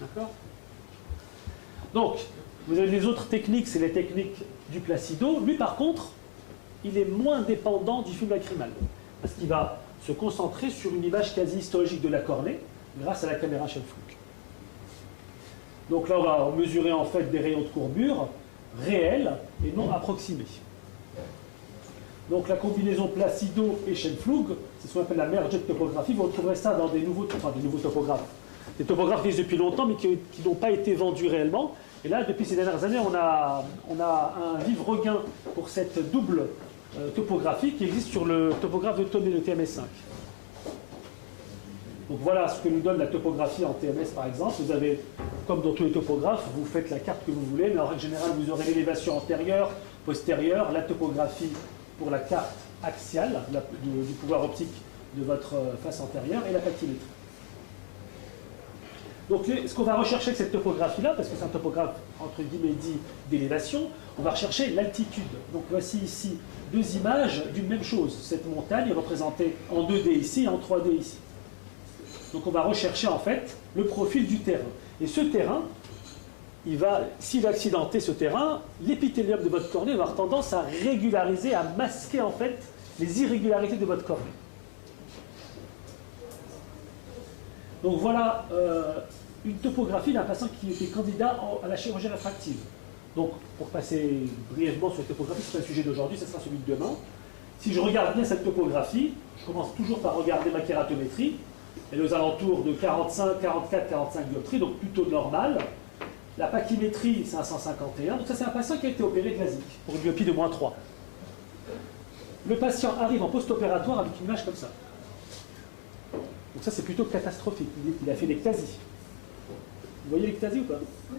D'accord? Donc, Vous avez les autres techniques, c'est les techniques du Placido. Lui, par contre, il est moins dépendant du film lacrymal, parce qu'il va se concentrer sur une image quasi histologique de la cornée, grâce à la caméra Scheimpflug. Donc là, on va mesurer en fait des rayons de courbure réels et non approximés. Donc la combinaison Placido et Scheimpflug, c'est ce qu'on appelle la merged topographie. Vous retrouverez ça dans des nouveaux topographes. Des topographes qui existent depuis longtemps, mais qui n'ont pas été vendus réellement. Et là, depuis ces dernières années, on a un vif regain pour cette double topographie qui existe sur le topographe de Thomé, le TMS5. Donc voilà ce que nous donne la topographie en TMS par exemple. Vous avez, comme dans tous les topographes, vous faites la carte que vous voulez, mais en règle générale, vous aurez l'élévation antérieure, postérieure, la topographie pour la carte axiale du pouvoir optique de votre face antérieure et la pachymétrie. Donc ce qu'on va rechercher avec cette topographie-là, parce que c'est un topographe entre guillemets dit d'élévation, on va rechercher l'altitude. Donc voici ici deux images d'une même chose. Cette montagne est représentée en 2D ici et en 3D ici. Donc on va rechercher en fait le profil du terrain. Et ce terrain, s'il va accidenter ce terrain, l'épithélium de votre cornée va avoir tendance à régulariser, à masquer en fait les irrégularités de votre cornée. Donc voilà une topographie d'un patient qui était candidat à la chirurgie réfractive. Donc pour passer brièvement sur la topographie, c'est pas le sujet d'aujourd'hui, ce sera celui de demain. Si je regarde bien cette topographie, je commence toujours par regarder ma kératométrie. Elle est aux alentours de 45, 44, 45 dioptries, donc plutôt normal. La pachymétrie, c'est un 151. Donc ça, c'est un patient qui a été opéré glasique, pour une myopie de moins 3. Le patient arrive en post-opératoire avec une image comme ça. Donc ça, c'est plutôt catastrophique. Il a fait l'ectasie. Vous voyez l'ectasie ou pas? Oui.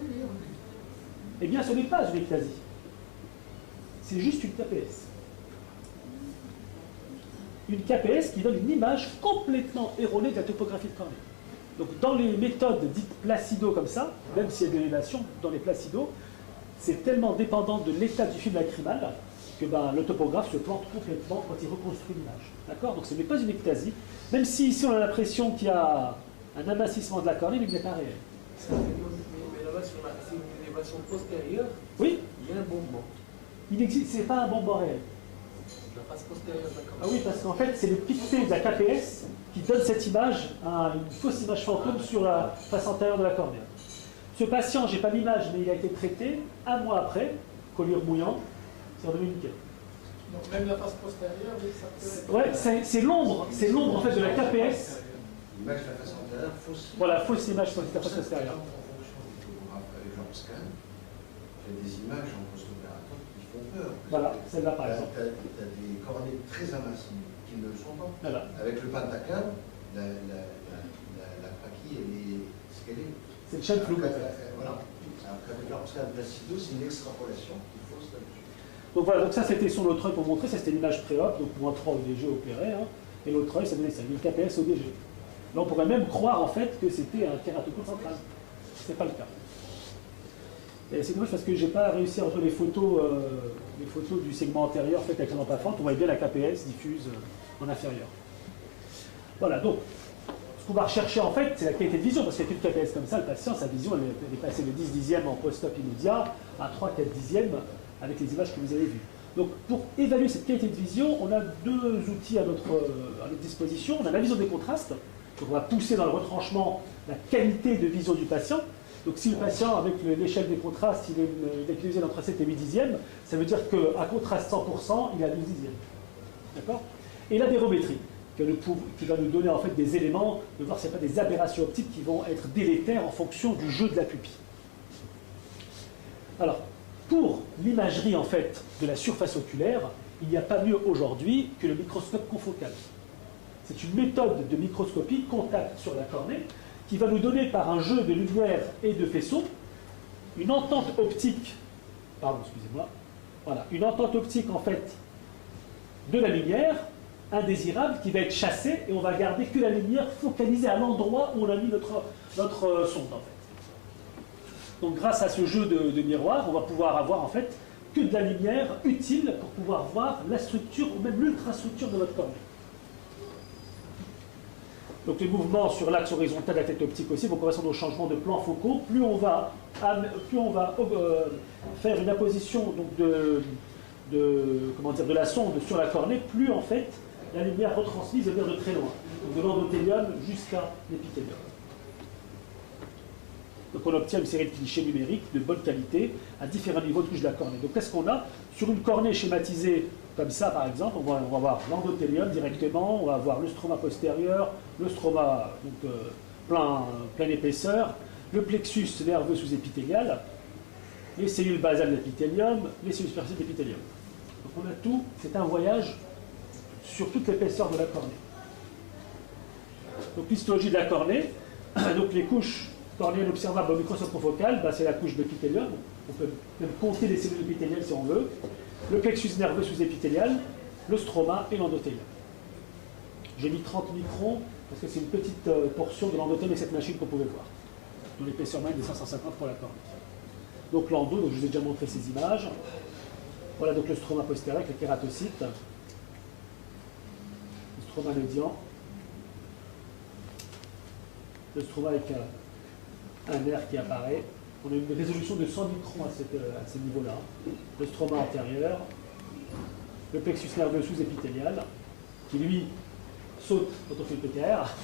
Eh bien, ce n'est pas une ectasie. C'est juste une KPS. Une KPS qui donne une image complètement erronée de la topographie de cornée. Donc dans les méthodes dites Placido comme ça, même s'il y a de l'élévation dans les Placido, c'est tellement dépendant de l'état du film lacrymal que le topographe se plante complètement quand il reconstruit l'image. D'accord? Donc ce n'est pas une ectasie, même si ici on a l'impression qu'il y a un amincissement de la cornée, mais il n'est pas réel. Mais là-bas, c'est une élévation postérieure. Oui. Il y a un bombement. Il existe, c'est pas un bombement réel. La face postérieure, d'accord. Ah oui, parce qu'en fait, c'est le pictet de la KPS qui donne cette image, une fausse image fantôme sur la face antérieure de la cornée. Ce patient, j'ai pas l'image, mais il a été traité un mois après, colure mouillant, c'est redevenu nickel. Donc même la face postérieure, ça peut être... Ouais, c'est l'ombre en fait de la KPS. L'image de la face antérieure, fausse. Voilà, fausse image sur la face postérieure. Avec leur scan, il y a des images en post-opératoire qui font peur. Voilà, celle-là par exemple. Tu as des cornées très amincies qui ne le sont pas. Voilà. Avec le pentacam, la paqui, elle est ce qu'elle est. C'est le Scheimpflug. Voilà. Alors qu'avec leur scan Placido, c'est une extrapolation qui est fausse là-dessus. Donc voilà, donc ça c'était son autre œil pour montrer, ça c'était l'image pré-op, donc moins 3 ODG opéré, hein, et l'autre œil ça donnait ça, une KPS ODG. Là on pourrait même croire en fait que c'était un kératocone central. C'est pas le cas. Et c'est dommage parce que j'ai pas réussi à retrouver les photos du segment antérieur faites avec la lampe à fente, on voyait bien la KPS diffuse en inférieur. Voilà, donc ce qu'on va rechercher en fait, c'est la qualité de vision, parce qu'il n'y a plus de KPS comme ça, le patient, sa vision elle est passée de 10 dixièmes en post-op immédiat à 3-4 dixièmes avec les images que vous avez vues. Donc pour évaluer cette qualité de vision, on a deux outils à notre disposition. On a la vision des contrastes, donc on va pousser dans le retranchement la qualité de vision du patient. Donc si le patient, avec l'échelle des contrastes, il a une vision entre 7 et 8 dixièmes, ça veut dire qu'à contraste 100%, il a 12 dixièmes. D'accord? Et la bérométrie, qui va nous donner en fait des éléments, de voir s'il n'y a pas des aberrations optiques qui vont être délétères en fonction du jeu de la pupille. Alors, pour l'imagerie en fait de la surface oculaire, il n'y a pas mieux aujourd'hui que le microscope confocal. C'est une méthode de microscopie contact sur la cornée qui va nous donner par un jeu de lumière et de faisceaux une entente optique, une entente optique en fait de la lumière indésirable qui va être chassée et on va garder que la lumière focalisée à l'endroit où on a mis notre sonde en fait. Donc grâce à ce jeu de miroir, on va pouvoir avoir en fait que de la lumière utile pour pouvoir voir la structure ou même l'ultrastructure de votre cornée. Donc les mouvements sur l'axe horizontal de la tête optique aussi vont correspondre au changement de plan focaux. Plus on va plus on va faire une apposition donc, de la sonde sur la cornée, plus en fait la lumière retransmise vient de très loin, donc de l'endothélium jusqu'à l'épithélium. Donc on obtient une série de clichés numériques de bonne qualité à différents niveaux de couche de la cornée. Donc qu'est-ce qu'on a? Sur une cornée schématisée comme ça par exemple, on va voir l'endothélium directement, on va voir le stroma postérieur, le stroma donc, pleine épaisseur, le plexus nerveux sous-épithélial, les cellules basales de l'épithélium, les cellules superficielles de l'épithélium. Donc on a tout, c'est un voyage sur toute l'épaisseur de la cornée. Donc l'histologie de la cornée, donc les couches cornéennes observables au microscope confocal, c'est la couche de l'épithélium, on peut même compter les cellules épithéliales si on veut, le plexus nerveux sous-épithélial, le stroma et l'endothélium. J'ai mis 30 microns parce que c'est une petite portion de l'endothélium de cette machine qu'on pouvait voir, dont l'épaisseur moyenne est de 550 pour la cornée. Donc l'endo, donc je vous ai déjà montré ces images. Voilà donc le stroma postérieur avec les kératocytes, le stroma médian, le stroma avec un nerf qui apparaît. On a une résolution de 100 microns à ce niveau-là. Le stroma antérieur, le plexus nerveux sous-épithélial, qui lui saute quand on fait le PTR,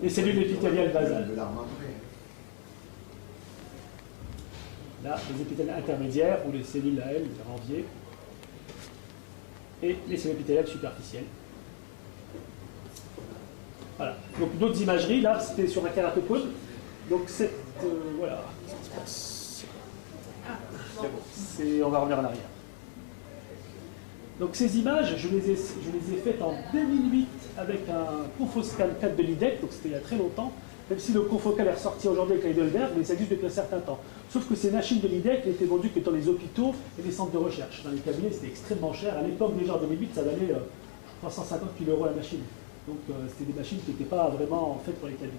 les cellules épithéliales basales. Là, les épithéliales intermédiaires, ou les cellules à elles, les ranviers, et les cellules épithéliales superficielles. Voilà. Donc d'autres imageries, là, c'était sur un kératocone. Donc cette... voilà. On va revenir en arrière. Donc ces images, je les ai faites en 2008 avec un Confoscan 4 de l'IDEC, donc c'était il y a très longtemps, même si le Confocal est ressorti aujourd'hui avec Heidelberg, mais ça existe depuis un certain temps. Sauf que ces machines de l'IDEC n'étaient vendues que dans les hôpitaux et les centres de recherche. Dans les cabinets, c'était extrêmement cher. À l'époque, déjà en 2008, ça valait 350 000 € la machine. Donc c'était des machines qui n'étaient pas vraiment faites pour les cabinets.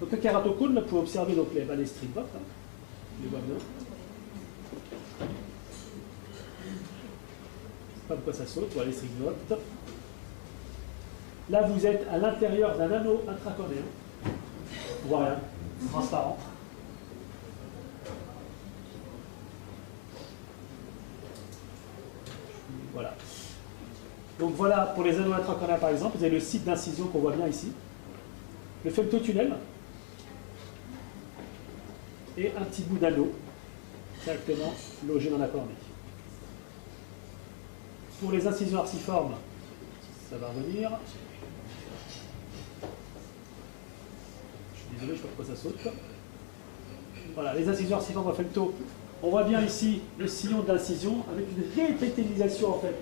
Donc le kératocone, là, vous pouvez observer donc, les stringbots, hein, les voit bien. Pas de quoi ça saute, voilà les stringbots. Là, vous êtes à l'intérieur d'un anneau intracornéen. On voit rien, transparent. Voilà. Donc voilà, pour les anneaux intracornéens par exemple, vous avez le site d'incision qu'on voit bien ici. Le femtotunnel. Et un petit bout d'anneau directement logé dans la cornée. Pour les incisions arciformes, ça va revenir. Je suis désolé, je ne sais pas pourquoi ça saute. Voilà, les incisions arciformes à femto. On voit bien ici le sillon d'incision avec une répétélisation en fait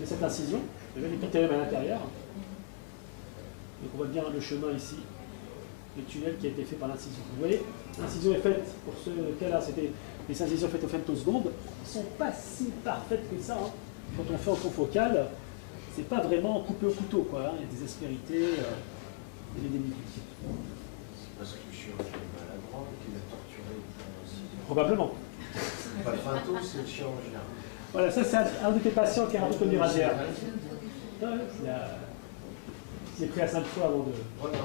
de cette incision. Il y a l'épithélium à l'intérieur. Donc on voit bien le chemin ici, le tunnel qui a été fait par l'incision. Vous voyez, l'incision est faite, pour ce cas-là, c'était les incisions faites aux femtosecondes. Elles ne sont pas si parfaites que ça. Hein. Quand on fait en confocal, c'est pas vraiment coupé au couteau, quoi. Hein. Il y a des aspérités, il y a des limites. C'est parce que le chirurgien est maladroit qu'il a torturé. Probablement. Pas le femto, c'est le chirurgien. Voilà, ça c'est un de tes patients qui a un retourné radiaire. Il est pris à 5 fois avant de... Voilà.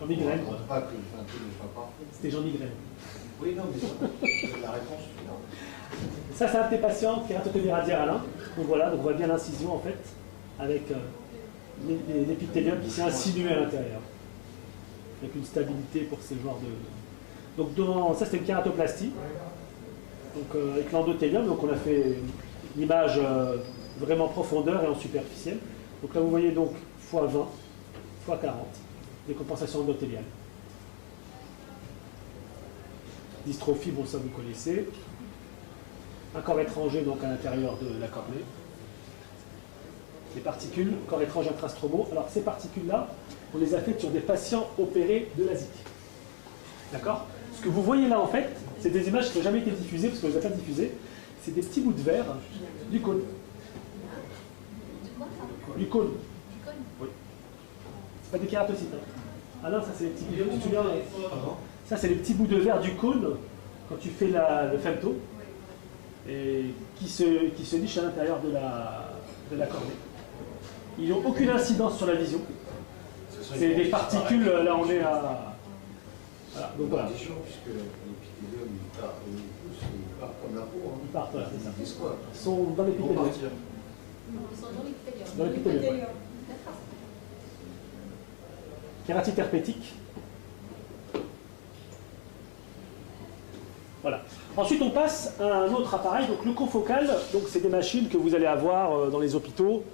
Jean Migraine. On ne pas que le femto ne soit parfait. C'était Jean Migraine. Oui, non, mais c'est la réponse. Non. Ça, c'est un de tes patients qui a un retourné radiaire à l'un. Donc voilà, donc on voit bien l'incision en fait, avec l'épithélium qui s'est insinué à l'intérieur. Avec une stabilité pour ces genres de... Donc ça, c'était une kératoplastie. Donc avec l'endothélium, donc on a fait une image vraiment profondeur et en superficielle. Donc là vous voyez donc x20, x40, décompensation endothéliale. Dystrophie, bon ça vous connaissez. Un corps étranger donc à l'intérieur de la cornée. Les particules, corps étrange intrastromo. Alors ces particules-là, on les a faites sur des patients opérés de l'ASIC. D'accord? Ce que vous voyez là en fait, c'est des images qui n'ont jamais été diffusées, parce qu'on les a pas diffusées. C'est des petits bouts de verre du cône. Du cône. Oui. C'est pas des kératocytes. Hein. Ah non, ça c'est les petits bouts de verre. Tu te souviens, ça c'est les petits bouts de verre du cône quand tu fais le femto, et qui se nichent à l'intérieur de la cornée. Ils n'ont aucune incidence sur la vision. C'est des particules, là on est à Voilà, donc voilà. Puisque l'épithélium, il part comme la peau. Ils partent, voilà, c'est ça. Ils quoi Ils sont dans l'épithélium. Ils sont dans l'épithélium. Dans l'épithélium. D'accord. Kératite herpétique. Voilà. Ensuite, on passe à un autre appareil, donc le confocal. Donc, c'est des machines que vous allez avoir dans les hôpitaux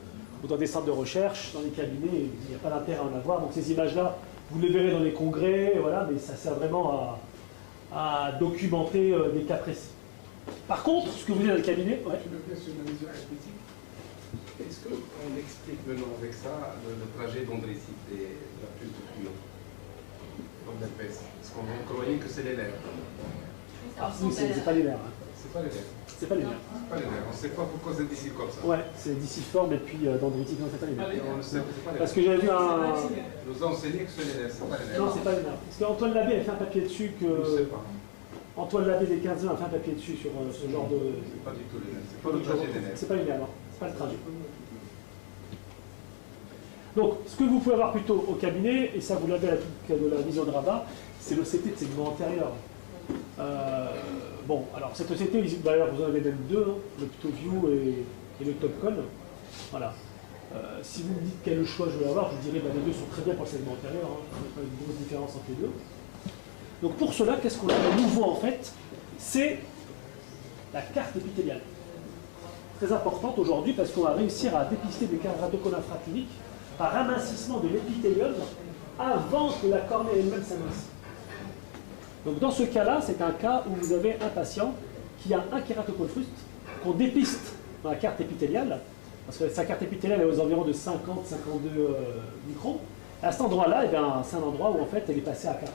ou dans des centres de recherche, dans les cabinets. Il n'y a pas d'intérêt à en avoir. Donc, ces images-là, vous les verrez dans les congrès, voilà, mais ça sert vraiment à documenter des cas précis. Par contre, ce que vous avez dans le cabinet, ouais. Je me fais sur la mesure hermétique. Est-ce qu'on explique maintenant avec ça le trajet dendritique de la puce de tuyau comme l'épaisse? Parce qu'on croyait que c'est les lèvres. Ah, oui, c'est pas les nerfs. Hein. C'est pas les lèvres. C'est pas les nerfs. C'est pas les lèvres. On ne sait pas pourquoi c'est d'ici comme ça. Ouais, c'est diciforme et puis dendritique, non, c'est pas les nerfs. On ne sait, c'est pas les Parce lèvres. que j'avais vu un. Nous enseignez que c'est les lèvres, c'est pas les lèvres. Non, c'est pas les nerfs. Parce qu'Antoine Labbé a fait un papier dessus Je ne sais que. pas. Antoine Labbé des 15 ans a fait un papier dessus sur ce genre de. C'est pas du tout les lèvres. C'est pas le trajet des lèvres. C'est pas les nerfs, non. C'est pas le trajet. Donc, ce que vous pouvez avoir plutôt au cabinet, et ça vous l'avez à la de la vision de Rabat, c'est l'OCT de segment antérieur. Bon, alors cette OCT, d'ailleurs vous en avez même deux, hein, le Ptoview et le Topcon. Voilà. Si vous me dites quel choix je vais avoir, je vous dirais que les deux sont très bien pour le segment antérieur, hein. Il n'y a pas une grosse différence entre les deux. Donc pour cela, qu'est-ce qu'on a de nouveau en fait? C'est la carte épithéliale. Très importante aujourd'hui parce qu'on va réussir à dépister des kératocônes infracliniques par amincissement de l'épithélium avant que la cornée elle-même s'amincisse. Donc dans ce cas-là, c'est un cas où vous avez un patient qui a un kératocone fruste qu'on dépiste dans la carte épithéliale, parce que sa carte épithéliale est aux environs de 50-52 microns. À cet endroit-là, eh c'est un endroit où en fait elle est passée à 40.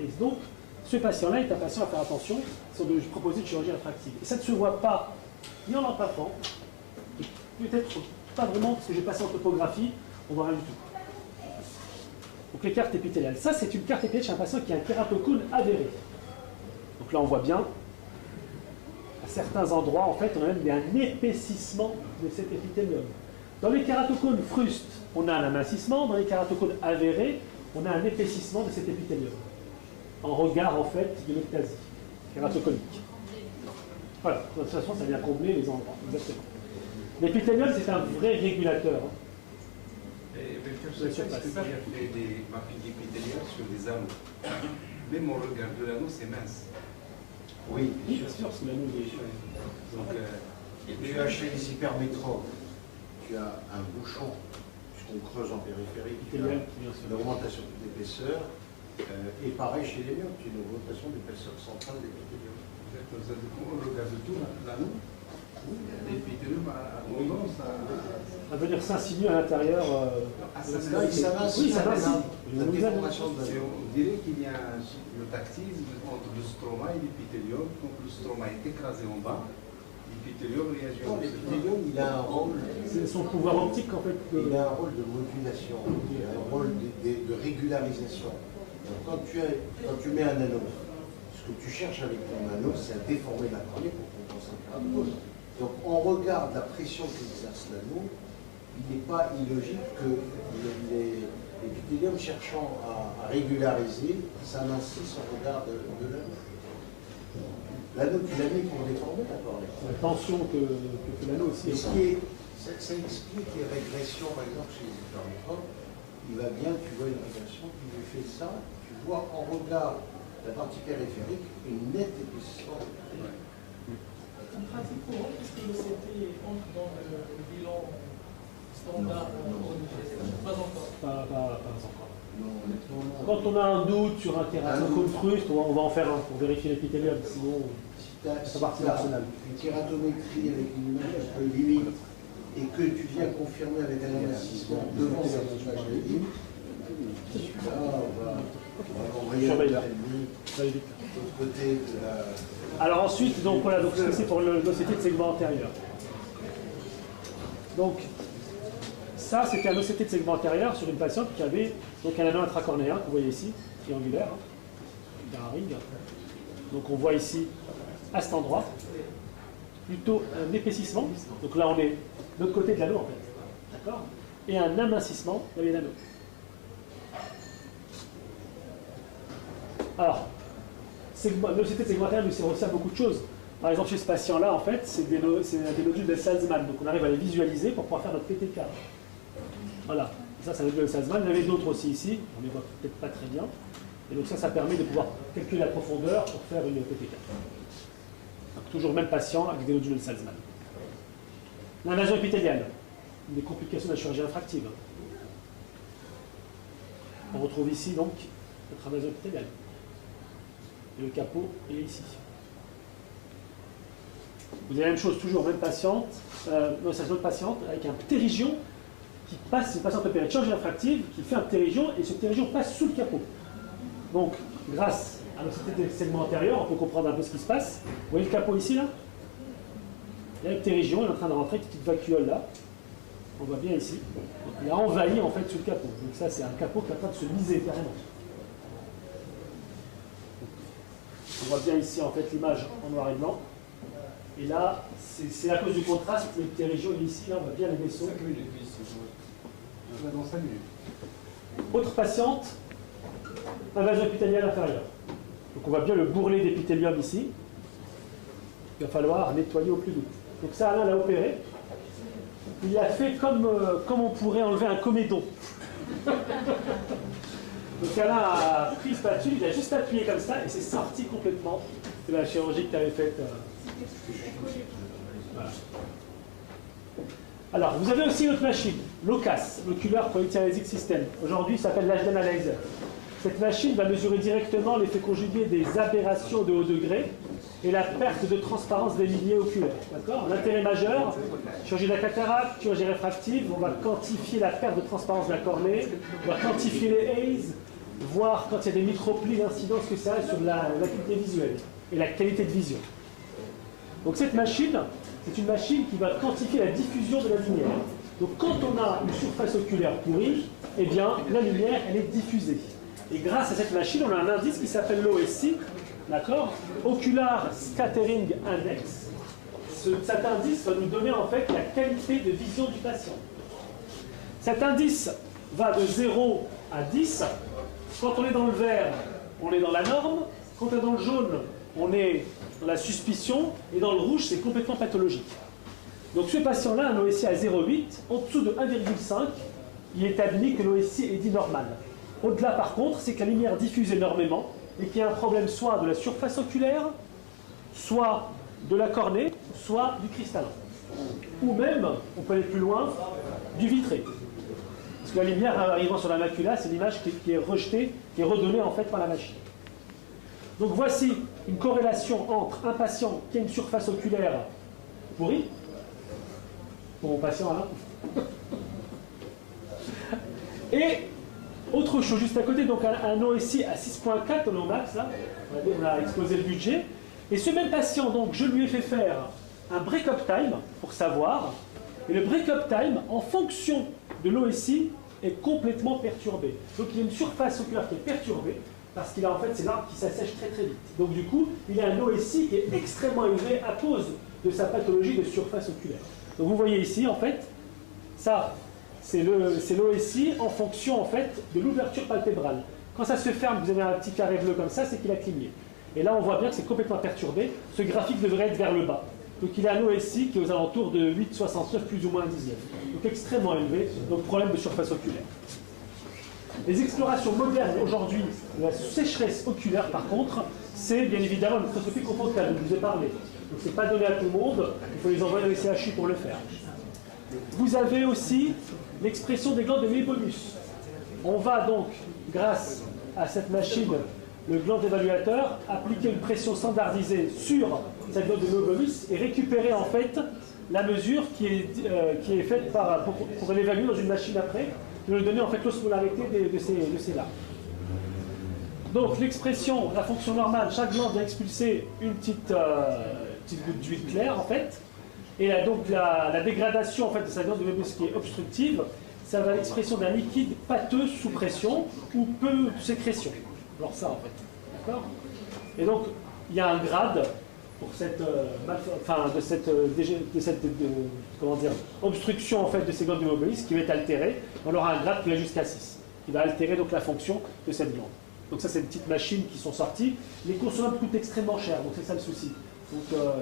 Et donc, ce patient-là est un patient à faire attention sur de proposer une chirurgie réfractive. Et ça ne se voit pas ni en enfant, peut-être pas vraiment parce que j'ai passé en topographie, on voit rien du tout. Donc les cartes épithéliales. Ça, c'est une carte épithéliale chez un patient qui a un kératocone avéré. Donc là, on voit bien, à certains endroits, en fait, on a même un épaississement de cet épithélium. Dans les kératocones frustes, on a un amincissement. Dans les kératocones avérés, on a un épaississement de cet épithélium. En regard, en fait, de l'ectasie kératoconique. Voilà, de toute façon, ça vient combler les endroits. Exactement. L'épithélium, c'est un vrai régulateur. Est-ce que tu as fait des mappings épithéliales sur des anneaux? Même on regarde de l'anneau, c'est mince. Oui, Oui, bien sûr, c'est l'anneau des... Donc, tu as chez les hypermétrophes, tu as un bouchon, puisqu'on creuse en périphérie, tu as une augmentation d'épaisseur. Et pareil chez les myopes, tu as une augmentation d'épaisseur centrale des épithéliums. on regarde tout l'anneau. L'épithélium a tendance à venir s'insinuer à l'intérieur. Oui, ça va. La déformation de l'anneau. On dirait qu'il y a le tactisme entre le stroma et l'épithélium. Quand le stroma est écrasé en bas, l'épithélium réagit en haut. L'épithélium, il a un rôle. C'est son pouvoir optique en fait. Il a un rôle de modulation, il a un rôle de régularisation. Donc, quand tu mets un anneau, ce que tu cherches avec ton anneau, c'est à déformer la cornée pour compenser un kératocone. Donc on regarde la pression qu'exerce l'anneau, il n'est pas illogique que l'épithélium cherchant à régulariser s'amincisse au regard de l'anneau. L'anneau, tu l'as mis pour déformer la cornée. La tension que fait l'anneau aussi. Ça explique les régressions, par exemple, chez les hypermétrophes. Il va bien, tu vois une régression, tu lui fais ça, tu vois en regard la partie périphérique une nette épaississement. En pratique courante, est-ce que le CT entre dans le bilan standard? Pas encore. Pas encore. Non, honnêtement, non. Quand on a un doute sur un kératocone fruste, on va en faire un pour vérifier l'épithélium, sinon Si ça partie de l'arsenal. une kératométrie avec une image un peu limite et que tu viens confirmer avec un investissement devant cette image limite, là, on va envoyer un Surveille là. de l'autre côté de la... Alors ensuite, donc voilà, donc ça c'est pour l'OCT de segment antérieur. Donc ça c'était un OCT de segment antérieur sur une patiente qui avait donc un anneau intracornéen que vous voyez ici, triangulaire, il y a un ring. Donc on voit ici à cet endroit plutôt un épaississement. Donc là on est de l'autre côté de l'anneau en fait, d'accord, et un amincissement de l'anneau. Alors, l'obésité segmentaire lui sert aussi à beaucoup de choses. Par exemple, chez ce patient-là, en fait, c'est des nodules de Salzmann. Donc on arrive à les visualiser pour pouvoir faire notre PTK. Voilà, ça c'est un nodule de Salzmann. Il y en avait d'autres aussi ici, on ne les voit peut-être pas très bien. Et donc ça permet de pouvoir calculer la profondeur pour faire une PTK. Donc, toujours le même patient avec des nodules de Salzmann. L'invasion épithéliale, des complications de la chirurgie infractive. On retrouve ici donc notre invasion épithéliale. Et le capot est ici. Vous avez la même chose, toujours même patiente, non, c'est une autre patiente avec un ptérygion qui passe, c'est une patiente opérée de chirurgie infractive qui fait un ptérygion et ce ptérygion passe sous le capot. Donc, grâce à l'obésité segment antérieur, on peut comprendre un peu ce qui se passe. Vous voyez le capot ici, là? Il y a le ptérygion, il est en train de rentrer, une petite vacuole là. On voit bien ici. Donc, il a envahi en fait sous le capot. Donc ça, c'est un capot qui est en train de se liser carrément. On voit bien ici en fait l'image en noir et blanc. Et là, c'est à cause du contraste, le ptérygion est ici, là on voit bien les vaisseaux. Dans 5 minutes. Autre patiente, invasion épithéliale inférieure. Donc on voit bien le bourrelet d'épithélium ici. Il va falloir nettoyer au plus vite. Donc ça, Alain l'a opéré. Il l'a fait comme on pourrait enlever un comédon. Donc Alain a pris ce spatule, il a juste appuyé comme ça et c'est sorti complètement de la chirurgie que tu avais faite. Voilà. Alors, vous avez aussi une autre machine, l'OCAS, l'Ocular Coherentiolytic System. Aujourd'hui, il s'appelle l'HDN Analyzer. Cette machine va mesurer directement l'effet conjugué des aberrations de haut degré et la perte de transparence des lignées oculaires. D'accord ? L'intérêt majeur, chirurgie de la cataracte, chirurgie réfractive, on va quantifier la perte de transparence de la cornée, on va quantifier les haze, voir quand il y a des microplies, l'incidence que ça a sur l'acuité visuelle et la qualité de vision. Donc cette machine, c'est une machine qui va quantifier la diffusion de la lumière. Donc quand on a une surface oculaire pourrie, eh bien la lumière, elle est diffusée. Et grâce à cette machine, on a un indice qui s'appelle l'OSI, d'accord ? Ocular Scattering Index. Cet indice va nous donner en fait la qualité de vision du patient. Cet indice va de 0 à 10. Quand on est dans le vert, on est dans la norme. Quand on est dans le jaune, on est dans la suspicion. Et dans le rouge, c'est complètement pathologique. Donc ce patient-là a un OSI à 0,8. En dessous de 1,5, il est admis que l'OSI est dit normal. Au-delà, par contre, c'est que la lumière diffuse énormément et qu'il y a un problème soit de la surface oculaire, soit de la cornée, soit du cristallin. Ou même, on peut aller plus loin, du vitré. Parce que la lumière arrivant sur la macula, c'est l'image qui est rejetée, qui est redonnée en fait par la machine. Donc voici une corrélation entre un patient qui a une surface oculaire pourrie, pour mon patient là, et autre chose juste à côté, donc un OSI à 6.4, on est au max là, on a explosé le budget, et ce même patient, donc je lui ai fait faire un break-up time pour savoir, et le break-up time, en fonction de l'OSI, est complètement perturbé. Donc il y a une surface oculaire qui est perturbée, parce qu'il a en fait, c'est l'arbre qui s'assèche très très vite. Donc du coup, il a un OSI qui est extrêmement élevé à cause de sa pathologie de surface oculaire. Donc vous voyez ici, en fait, ça, c'est l'OSI en fonction en fait de l'ouverture palpébrale. Quand ça se ferme, vous avez un petit carré bleu comme ça, c'est qu'il a cligné. Et là, on voit bien que c'est complètement perturbé. Ce graphique devrait être vers le bas. Donc il a un OSI qui est aux alentours de 8,69, plus ou moins un dixième. Donc extrêmement élevé, donc problème de surface oculaire. Les explorations modernes aujourd'hui de la sécheresse oculaire, par contre, c'est bien évidemment une microscopie confrontale, je vous ai parlé. Donc c'est pas donné à tout le monde, il faut les envoyer dans les CHU pour le faire. Vous avez aussi l'expression des glandes de Meibomus. On va donc, grâce à cette machine, le gland évaluateur, appliquer une pression standardisée sur cette glande de Meibomus et récupérer en fait la mesure qui est faite pour l'évaluer dans une machine après, de lui donner en fait l'osmolarité de ces larves. Donc l'expression, la fonction normale, chaque glande va expulser une petite goutte d'huile claire en fait, et donc la dégradation en fait de sa glande de Meibomus qui est obstructive, ça va l'expression d'un liquide pâteux sous pression ou peu de sécrétion. Alors ça en fait, d'accord ? Et donc il y a un grade pour cette, comment dire, obstruction en fait de ces glandes du Meibomus qui va être altérée. On aura un grade qui va jusqu'à 6, qui va altérer donc la fonction de cette glande. Donc ça, c'est des petites machines qui sont sorties. Les consommables coûtent extrêmement cher, donc c'est ça le souci. Donc je crois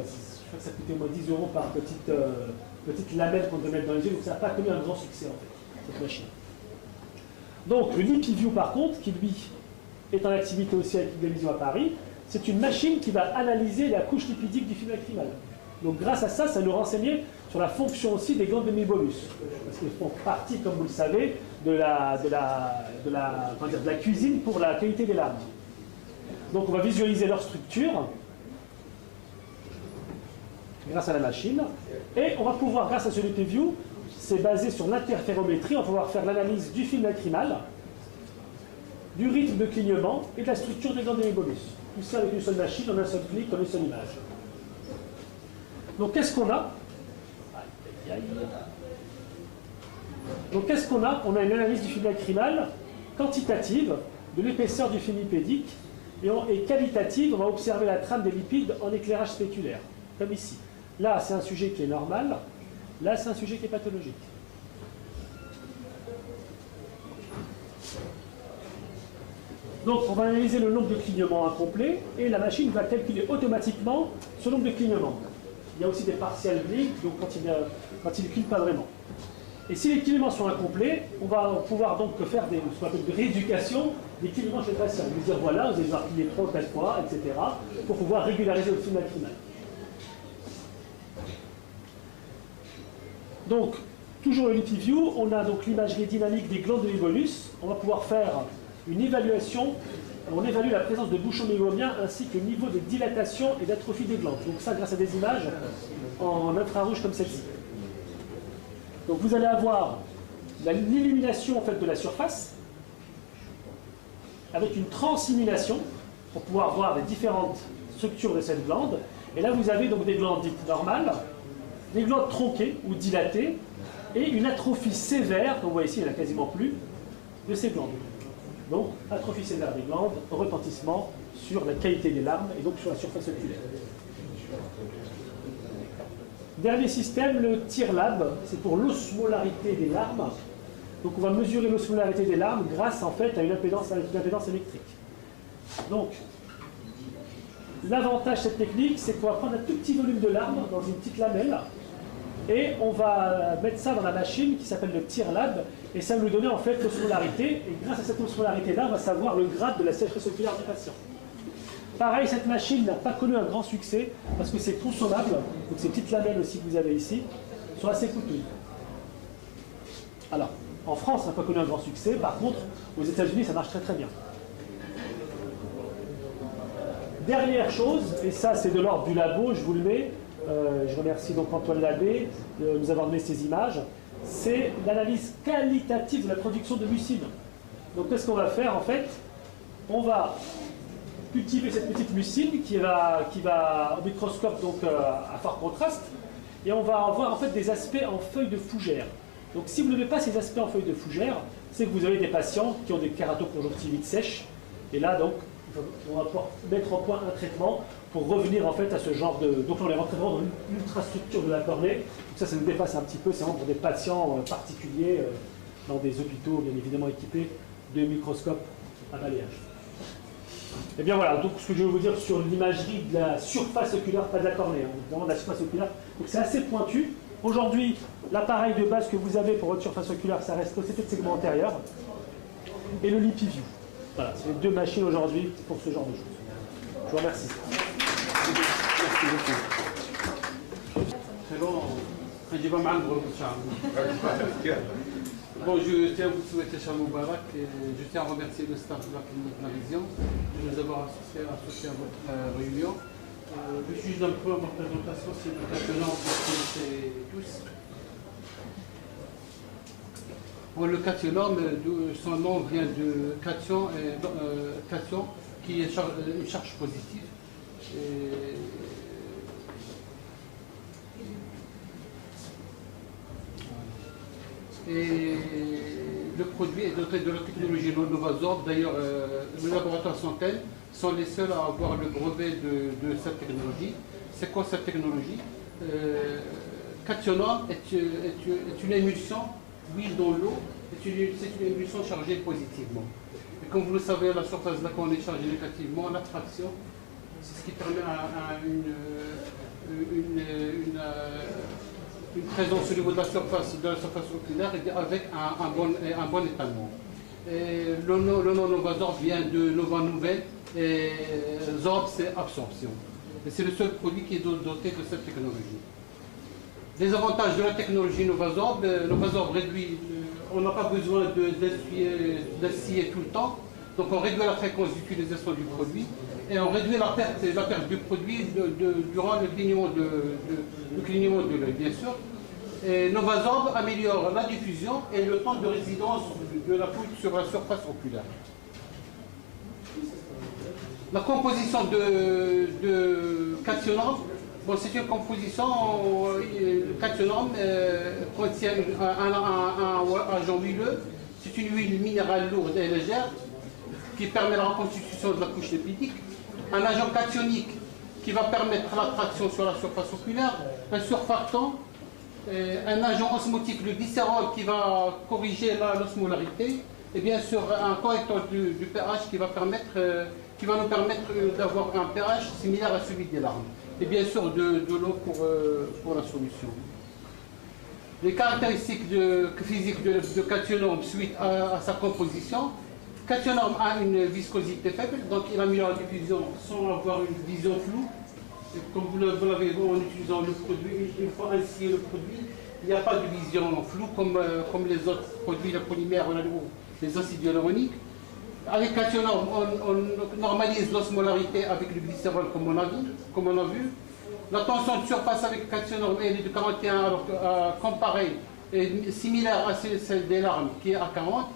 que ça coûtait au moins 10 € par petite lamelle qu'on devait mettre dans les yeux, donc ça n'a pas connu un grand succès en fait, cette machine. Donc le LipiView par contre, qui lui est en activité aussi avec Iguavision à Paris, c'est une machine qui va analyser la couche lipidique du film lacrymal. Donc grâce à ça, ça nous renseignait sur la fonction aussi des glandes de mébolus. Parce qu'ils font partie, comme vous le savez, de la cuisine pour la qualité des larmes. Donc on va visualiser leur structure grâce à la machine. Et on va pouvoir, grâce à ce LipiView, c'est basé sur l'interférométrie, on va pouvoir faire l'analyse du film lacrymal, du rythme de clignement et de la structure des glandes de mébolus. Tout ça avec une seule machine, en un seul clic, en une seule image. Donc qu'est-ce qu'on a? Donc qu'est-ce qu'on a? On a une analyse du film lacrymal quantitative de l'épaisseur du film lipédique et qualitative, on va observer la trame des lipides en éclairage spéculaire, comme ici. Là, c'est un sujet qui est normal, là, c'est un sujet qui est pathologique. Donc on va analyser le nombre de clignements incomplets et la machine va calculer automatiquement ce nombre de clignements. Il y a aussi des partiels bleed, donc quand il ne cligne pas vraiment. Et si les clignements sont incomplets, on va pouvoir donc faire ce qu'on appelle de rééducation des clignements chez le patient. Lui dire voilà, vous avez devoir cligner 3 ou 4 fois, etc. pour pouvoir régulariser le film lacrymal. Donc, toujours le LipiView, on a donc l'imagerie dynamique des glandes de mébolus. On va pouvoir faire une évaluation, on évalue la présence de bouchons mébomiens ainsi que le niveau de dilatation et d'atrophie des glandes. Donc ça grâce à des images en infrarouge comme celle-ci. Donc vous allez avoir l'illumination en fait, de la surface avec une transillumination pour pouvoir voir les différentes structures de cette glande. Et là vous avez donc des glandes dites normales, des glandes tronquées ou dilatées et une atrophie sévère, comme vous voyez ici il n'y en a quasiment plus, de ces glandes. Donc, atrophie sévère des glandes, retentissement sur la qualité des larmes et donc sur la surface oculaire. Dernier système, le TIRLab, c'est pour l'osmolarité des larmes. Donc on va mesurer l'osmolarité des larmes grâce en fait à une impédance électrique. Donc, l'avantage de cette technique, c'est qu'on va prendre un tout petit volume de larmes dans une petite lamelle et on va mettre ça dans la machine qui s'appelle le TIRLab et ça va nous donner en fait l'osmolarité et grâce à cette osmolarité-là, on va savoir le grade de la sécheresse oculaire du patient. Pareil, cette machine n'a pas connu un grand succès parce que c'est consommable, donc ces petites lamelles aussi que vous avez ici sont assez coûteuses. Alors, en France, ça n'a pas connu un grand succès, par contre, aux États-Unis, ça marche très très bien. Dernière chose, et ça c'est de l'ordre du labo, je vous le mets, je remercie donc Antoine Labbé de nous avoir donné ces images, c'est l'analyse qualitative de la production de mucine. Donc qu'est-ce qu'on va faire en fait? On va cultiver cette petite mucine qui va au microscope donc à fort contraste et on va avoir en fait des aspects en feuilles de fougère. Donc si vous n'avez pas ces aspects en feuilles de fougère, c'est que vous avez des patients qui ont des kératoconjonctivites sèches et là donc on va pouvoir mettre en point un traitement pour revenir en fait à ce genre de... Donc on les rentre vraiment dans l'ultrastructure de la cornée. Donc ça nous dépasse un petit peu, c'est vraiment pour des patients particuliers dans des hôpitaux bien évidemment équipés de microscopes à balayage. Et bien voilà, donc ce que je vais vous dire sur l'imagerie de la surface oculaire, pas de la cornée, hein, vraiment de la surface oculaire. Donc c'est assez pointu. Aujourd'hui, l'appareil de base que vous avez pour votre surface oculaire, ça reste l'OCT de segment antérieur et le LipiView. Voilà, c'est les deux machines aujourd'hui pour ce genre de choses. Je vous remercie. Merci beaucoup. C'est bon, je vais mal Bon, je tiens à vous souhaiter Shah Moubarak et je tiens à remercier le staff de la clinique Navision de nous avoir associés à votre réunion. Le juge d'un peu à ma présentation, c'est le Cattenom que vous connaissez tous. Bon, le Cattenom, son nom vient de cation, qui est une charge positive. Et le produit est doté de la technologie Novazorb. D'ailleurs, le laboratoire Santel sont les seuls à avoir le brevet de cette technologie. C'est quoi cette technologie? Cation est une émulsion, huile dans l'eau, c'est une émulsion chargée positivement. Et comme vous le savez, la surface de la cornée est chargée négativement. L'attraction, c'est ce qui permet une présence au niveau de la surface oculaire avec un bon étalement. Le nom Novazorb vient de Nova Nouvelle et Zorb c'est absorption. Et c'est le seul produit qui est doté de cette technologie. Les avantages de la technologie Novazorb, Novazorb réduit, on n'a pas besoin d'acier tout le temps, donc on réduit la fréquence d'utilisation du produit et on réduit la perte du produit durant le clignement de l'œil, bien sûr. Et Novazorb améliore la diffusion et le temps de résidence de la poudre sur la surface oculaire. La composition de Cationorb, bon, c'est une composition, Cationorb contient un agent huileux, c'est une huile minérale lourde et légère qui permet la reconstitution de la couche lipidique, un agent cationique qui va permettre l'attraction sur la surface oculaire, un surfactant, un agent osmotique, le glycérol qui va corriger l'osmolarité, et bien sûr un correcteur du pH qui va nous permettre d'avoir un pH similaire à celui des larmes. Et bien sûr de l'eau pour la solution. Les caractéristiques physiques de Cationorb suite à sa composition. Cationorb a une viscosité faible, donc il améliore la diffusion sans avoir une vision floue. Comme vous l'avez vu en utilisant le produit, une fois ainsi le produit, il n'y a pas de vision floue comme les autres produits, les polymères, les acides hyaluroniques. Avec Cationorb, on normalise l'osmolarité avec le glycérol comme on a vu. La tension de surface avec Cationorb est de 41, alors que comparé est similaire à celle des larmes qui est à 40.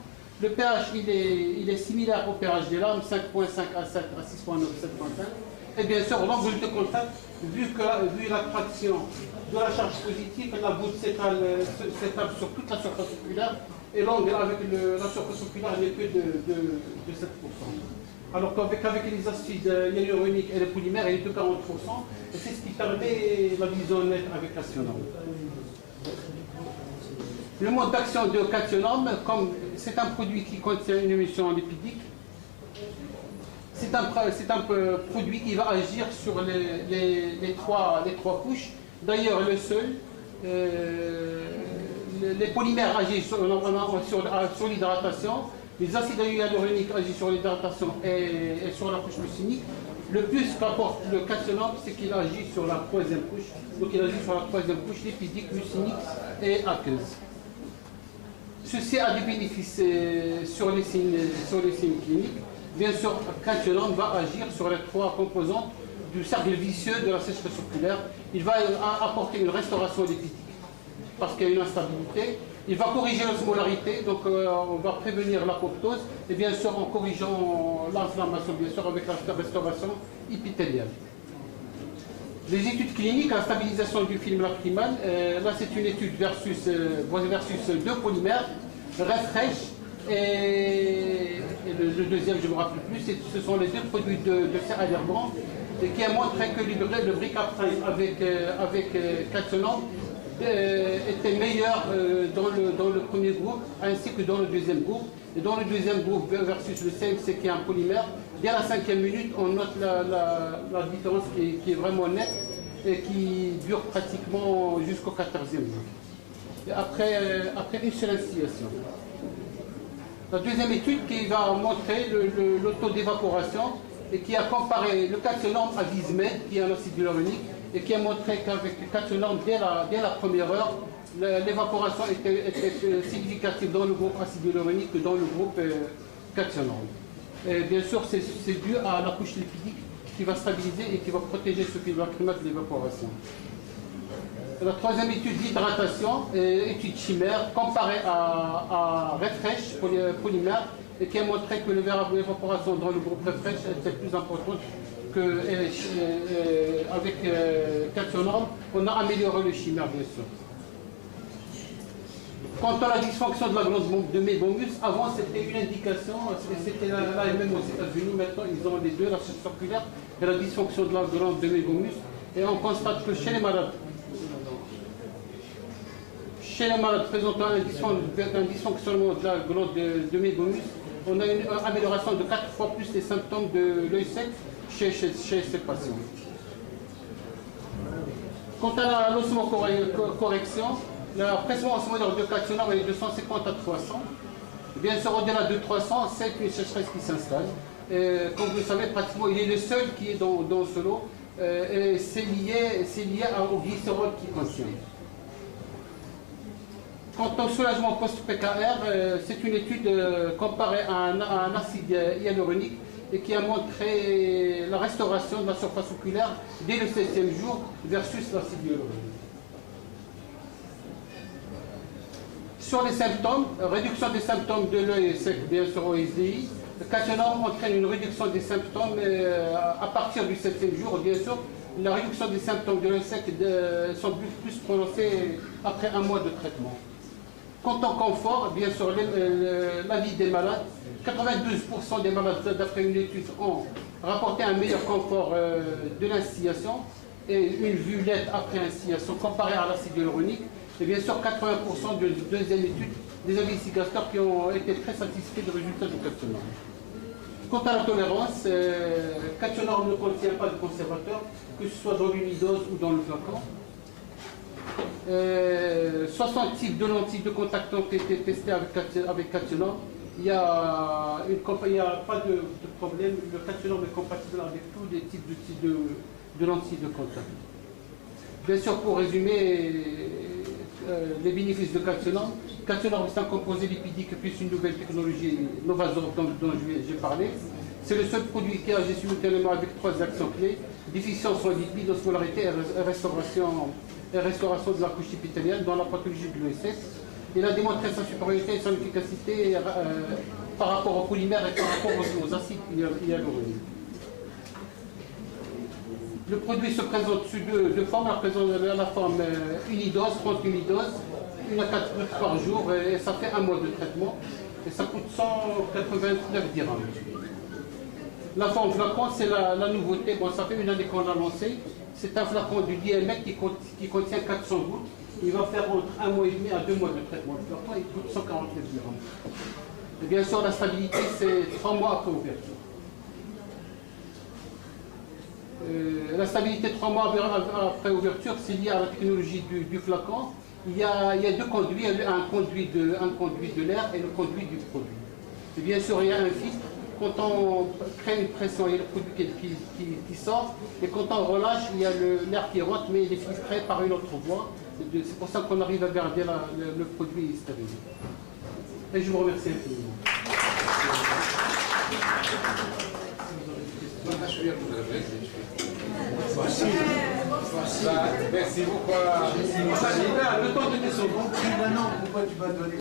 Le pH il est similaire au pH des larmes, 5.5 à 7 à 6.9, 7.5. Et bien sûr, l'angle de contact, vu l'attraction de la charge positive, la goutte s'étale sur toute la surface oculaire, et l'angle avec la surface oculaire n'est que de 7%. Alors qu'avec les acides hyaluroniques et les polymères, il est de 40%, et c'est ce qui permet la vision nette avec Cationorb. Le mode d'action de Cationorb, comme c'est un produit qui contient une émulsion lipidique, c'est un produit qui va agir sur les trois couches. D'ailleurs, le seul, les polymères agissent sur l'hydratation, les acides hyaluroniques agissent sur l'hydratation et sur la couche mucinique. Le plus qu'apporte le Cationorb, c'est qu'il agit sur la troisième couche. Donc il agit sur la troisième couche lipidique, mucinique et aqueuse. Ceci a des bénéfices sur les signes cliniques. Bien sûr, Cationorb va agir sur les trois composantes du cercle vicieux de la sécheresse oculaire. Il va apporter une restauration lipidique parce qu'il y a une instabilité. Il va corriger l'osmolarité, donc on va prévenir l'apoptose et bien sûr en corrigeant l'inflammation, bien sûr avec la restauration épithéliale. Les études cliniques, la stabilisation du film lacrymal, là c'est une étude versus deux polymères, Refresh et le deuxième, je ne me rappelle plus, ce sont les deux produits de Ceralair-Brand et qui a montré que le Bricaptase avec Cationorb était meilleur dans le premier groupe ainsi que dans le deuxième groupe. Et dans le deuxième groupe versus le CMC qui est un polymère, dès la 5e minute, on note la différence qui est vraiment nette et qui dure pratiquement jusqu'au 14e jour. Et après une seule instillation. La deuxième étude qui va montrer le taux d'évaporation et qui a comparé le Cationorb à Vismed, qui est un acide hyaluronique, et qui a montré qu'avec le Cationorb, dès la première heure, l'évaporation était significative dans le groupe acide hyaluronique que dans le groupe Cationorb. Et bien sûr, c'est dû à la couche lipidique qui va stabiliser et qui va protéger ce film lacrymal de l'évaporation. La troisième étude d'hydratation, étude chimère, comparée à Refresh, polymère, et qui a montré que l'évaporation dans le groupe Refresh était plus importante qu'avec Cationorb. On a amélioré le chimère, bien sûr. Quant à la dysfonction de la glande de Mébomus, avant c'était une indication, c'était là et même aux États-Unis, maintenant ils ont les deux, la circulaire et la dysfonction de la glande de Mébomus, et on constate que chez les malades présentant un dysfonctionnement de la glande de Mébomus, on a une amélioration de 4 fois plus des symptômes de l'œil sec chez ces patients. Quant à l'osmocorrection, la pression osmolaire de calcium est de 150 à 300. Bien sûr, au-delà de 300, c'est une sécheresse qui s'installe. Comme vous le savez, pratiquement, il est le seul qui est dans ce lot. Et c'est lié au glycérol qui contient. Quant au soulagement post-PKR, c'est une étude comparée à un acide hyaluronique et qui a montré la restauration de la surface oculaire dès le 7e jour versus l'acide hyaluronique. Sur les symptômes, réduction des symptômes de l'œil sec, bien sûr au SDI. Le calcium entraîne une réduction des symptômes à partir du 7e jour. Bien sûr, la réduction des symptômes de l'œil sec sont plus prononcées après un mois de traitement. Quant au confort, bien sûr, la vie des malades, 92% des malades, d'après une étude, ont rapporté un meilleur confort de l'instillation et une vue LED après instillation comparée à l'acide hyaluronique. Et bien sûr, 80% de deuxième étude des investigateurs qui ont été très satisfaits des résultats du Cationor. Quant à la tolérance, Cationor ne contient pas de conservateur, que ce soit dans l'unidose ou dans le flacon. 60 types de lentilles de contact ont été testés avec Cationor. Il n'y a pas de problème. Le Cationor est compatible avec tous les types de lentilles de contact. Bien sûr, pour résumer les bénéfices de Cationor, Cationor est un composé lipidique plus une nouvelle technologie Novazor dont j'ai parlé. C'est le seul produit qui agit simultanément avec 3 actions clés: déficience en lipides, osmolarité et restauration de la couche épithéliale dans la pathologie de l'OSS. Il a démontré sa supériorité et son efficacité par rapport aux polymères et par rapport aux acides hyaluroniques. Le produit se présente sous deux formes. La forme unidose, 30 unidoses, 1 à 4 gouttes par jour, et ça fait un mois de traitement. Et ça coûte 189 dirhams. La forme flacon, c'est la nouveauté. Bon, ça fait une année qu'on l'a lancé. C'est un flacon du diamètre qui contient 400 gouttes. Il va faire entre 1 mois et demi à 2 mois de traitement. Le flacon, il coûte 149 dirhams. Et bien sûr, la stabilité, c'est 3 mois après ouverture. La stabilité 3 mois après ouverture, c'est lié à la technologie du flacon. Il y a 2 conduits, un conduit de l'air et le conduit du produit. Et bien sûr, il y a un filtre. Quand on crée une pression, il y a le produit qui sort. Et quand on relâche, il y a l'air qui rentre, mais il est filtré par une autre voie. C'est pour ça qu'on arrive à garder le produit stérile. Et je vous remercie infiniment. Merci beaucoup. Le temps de descendre. Pourquoi tu vas donner?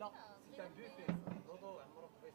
لا c'est un buffet. موضوع عمرك في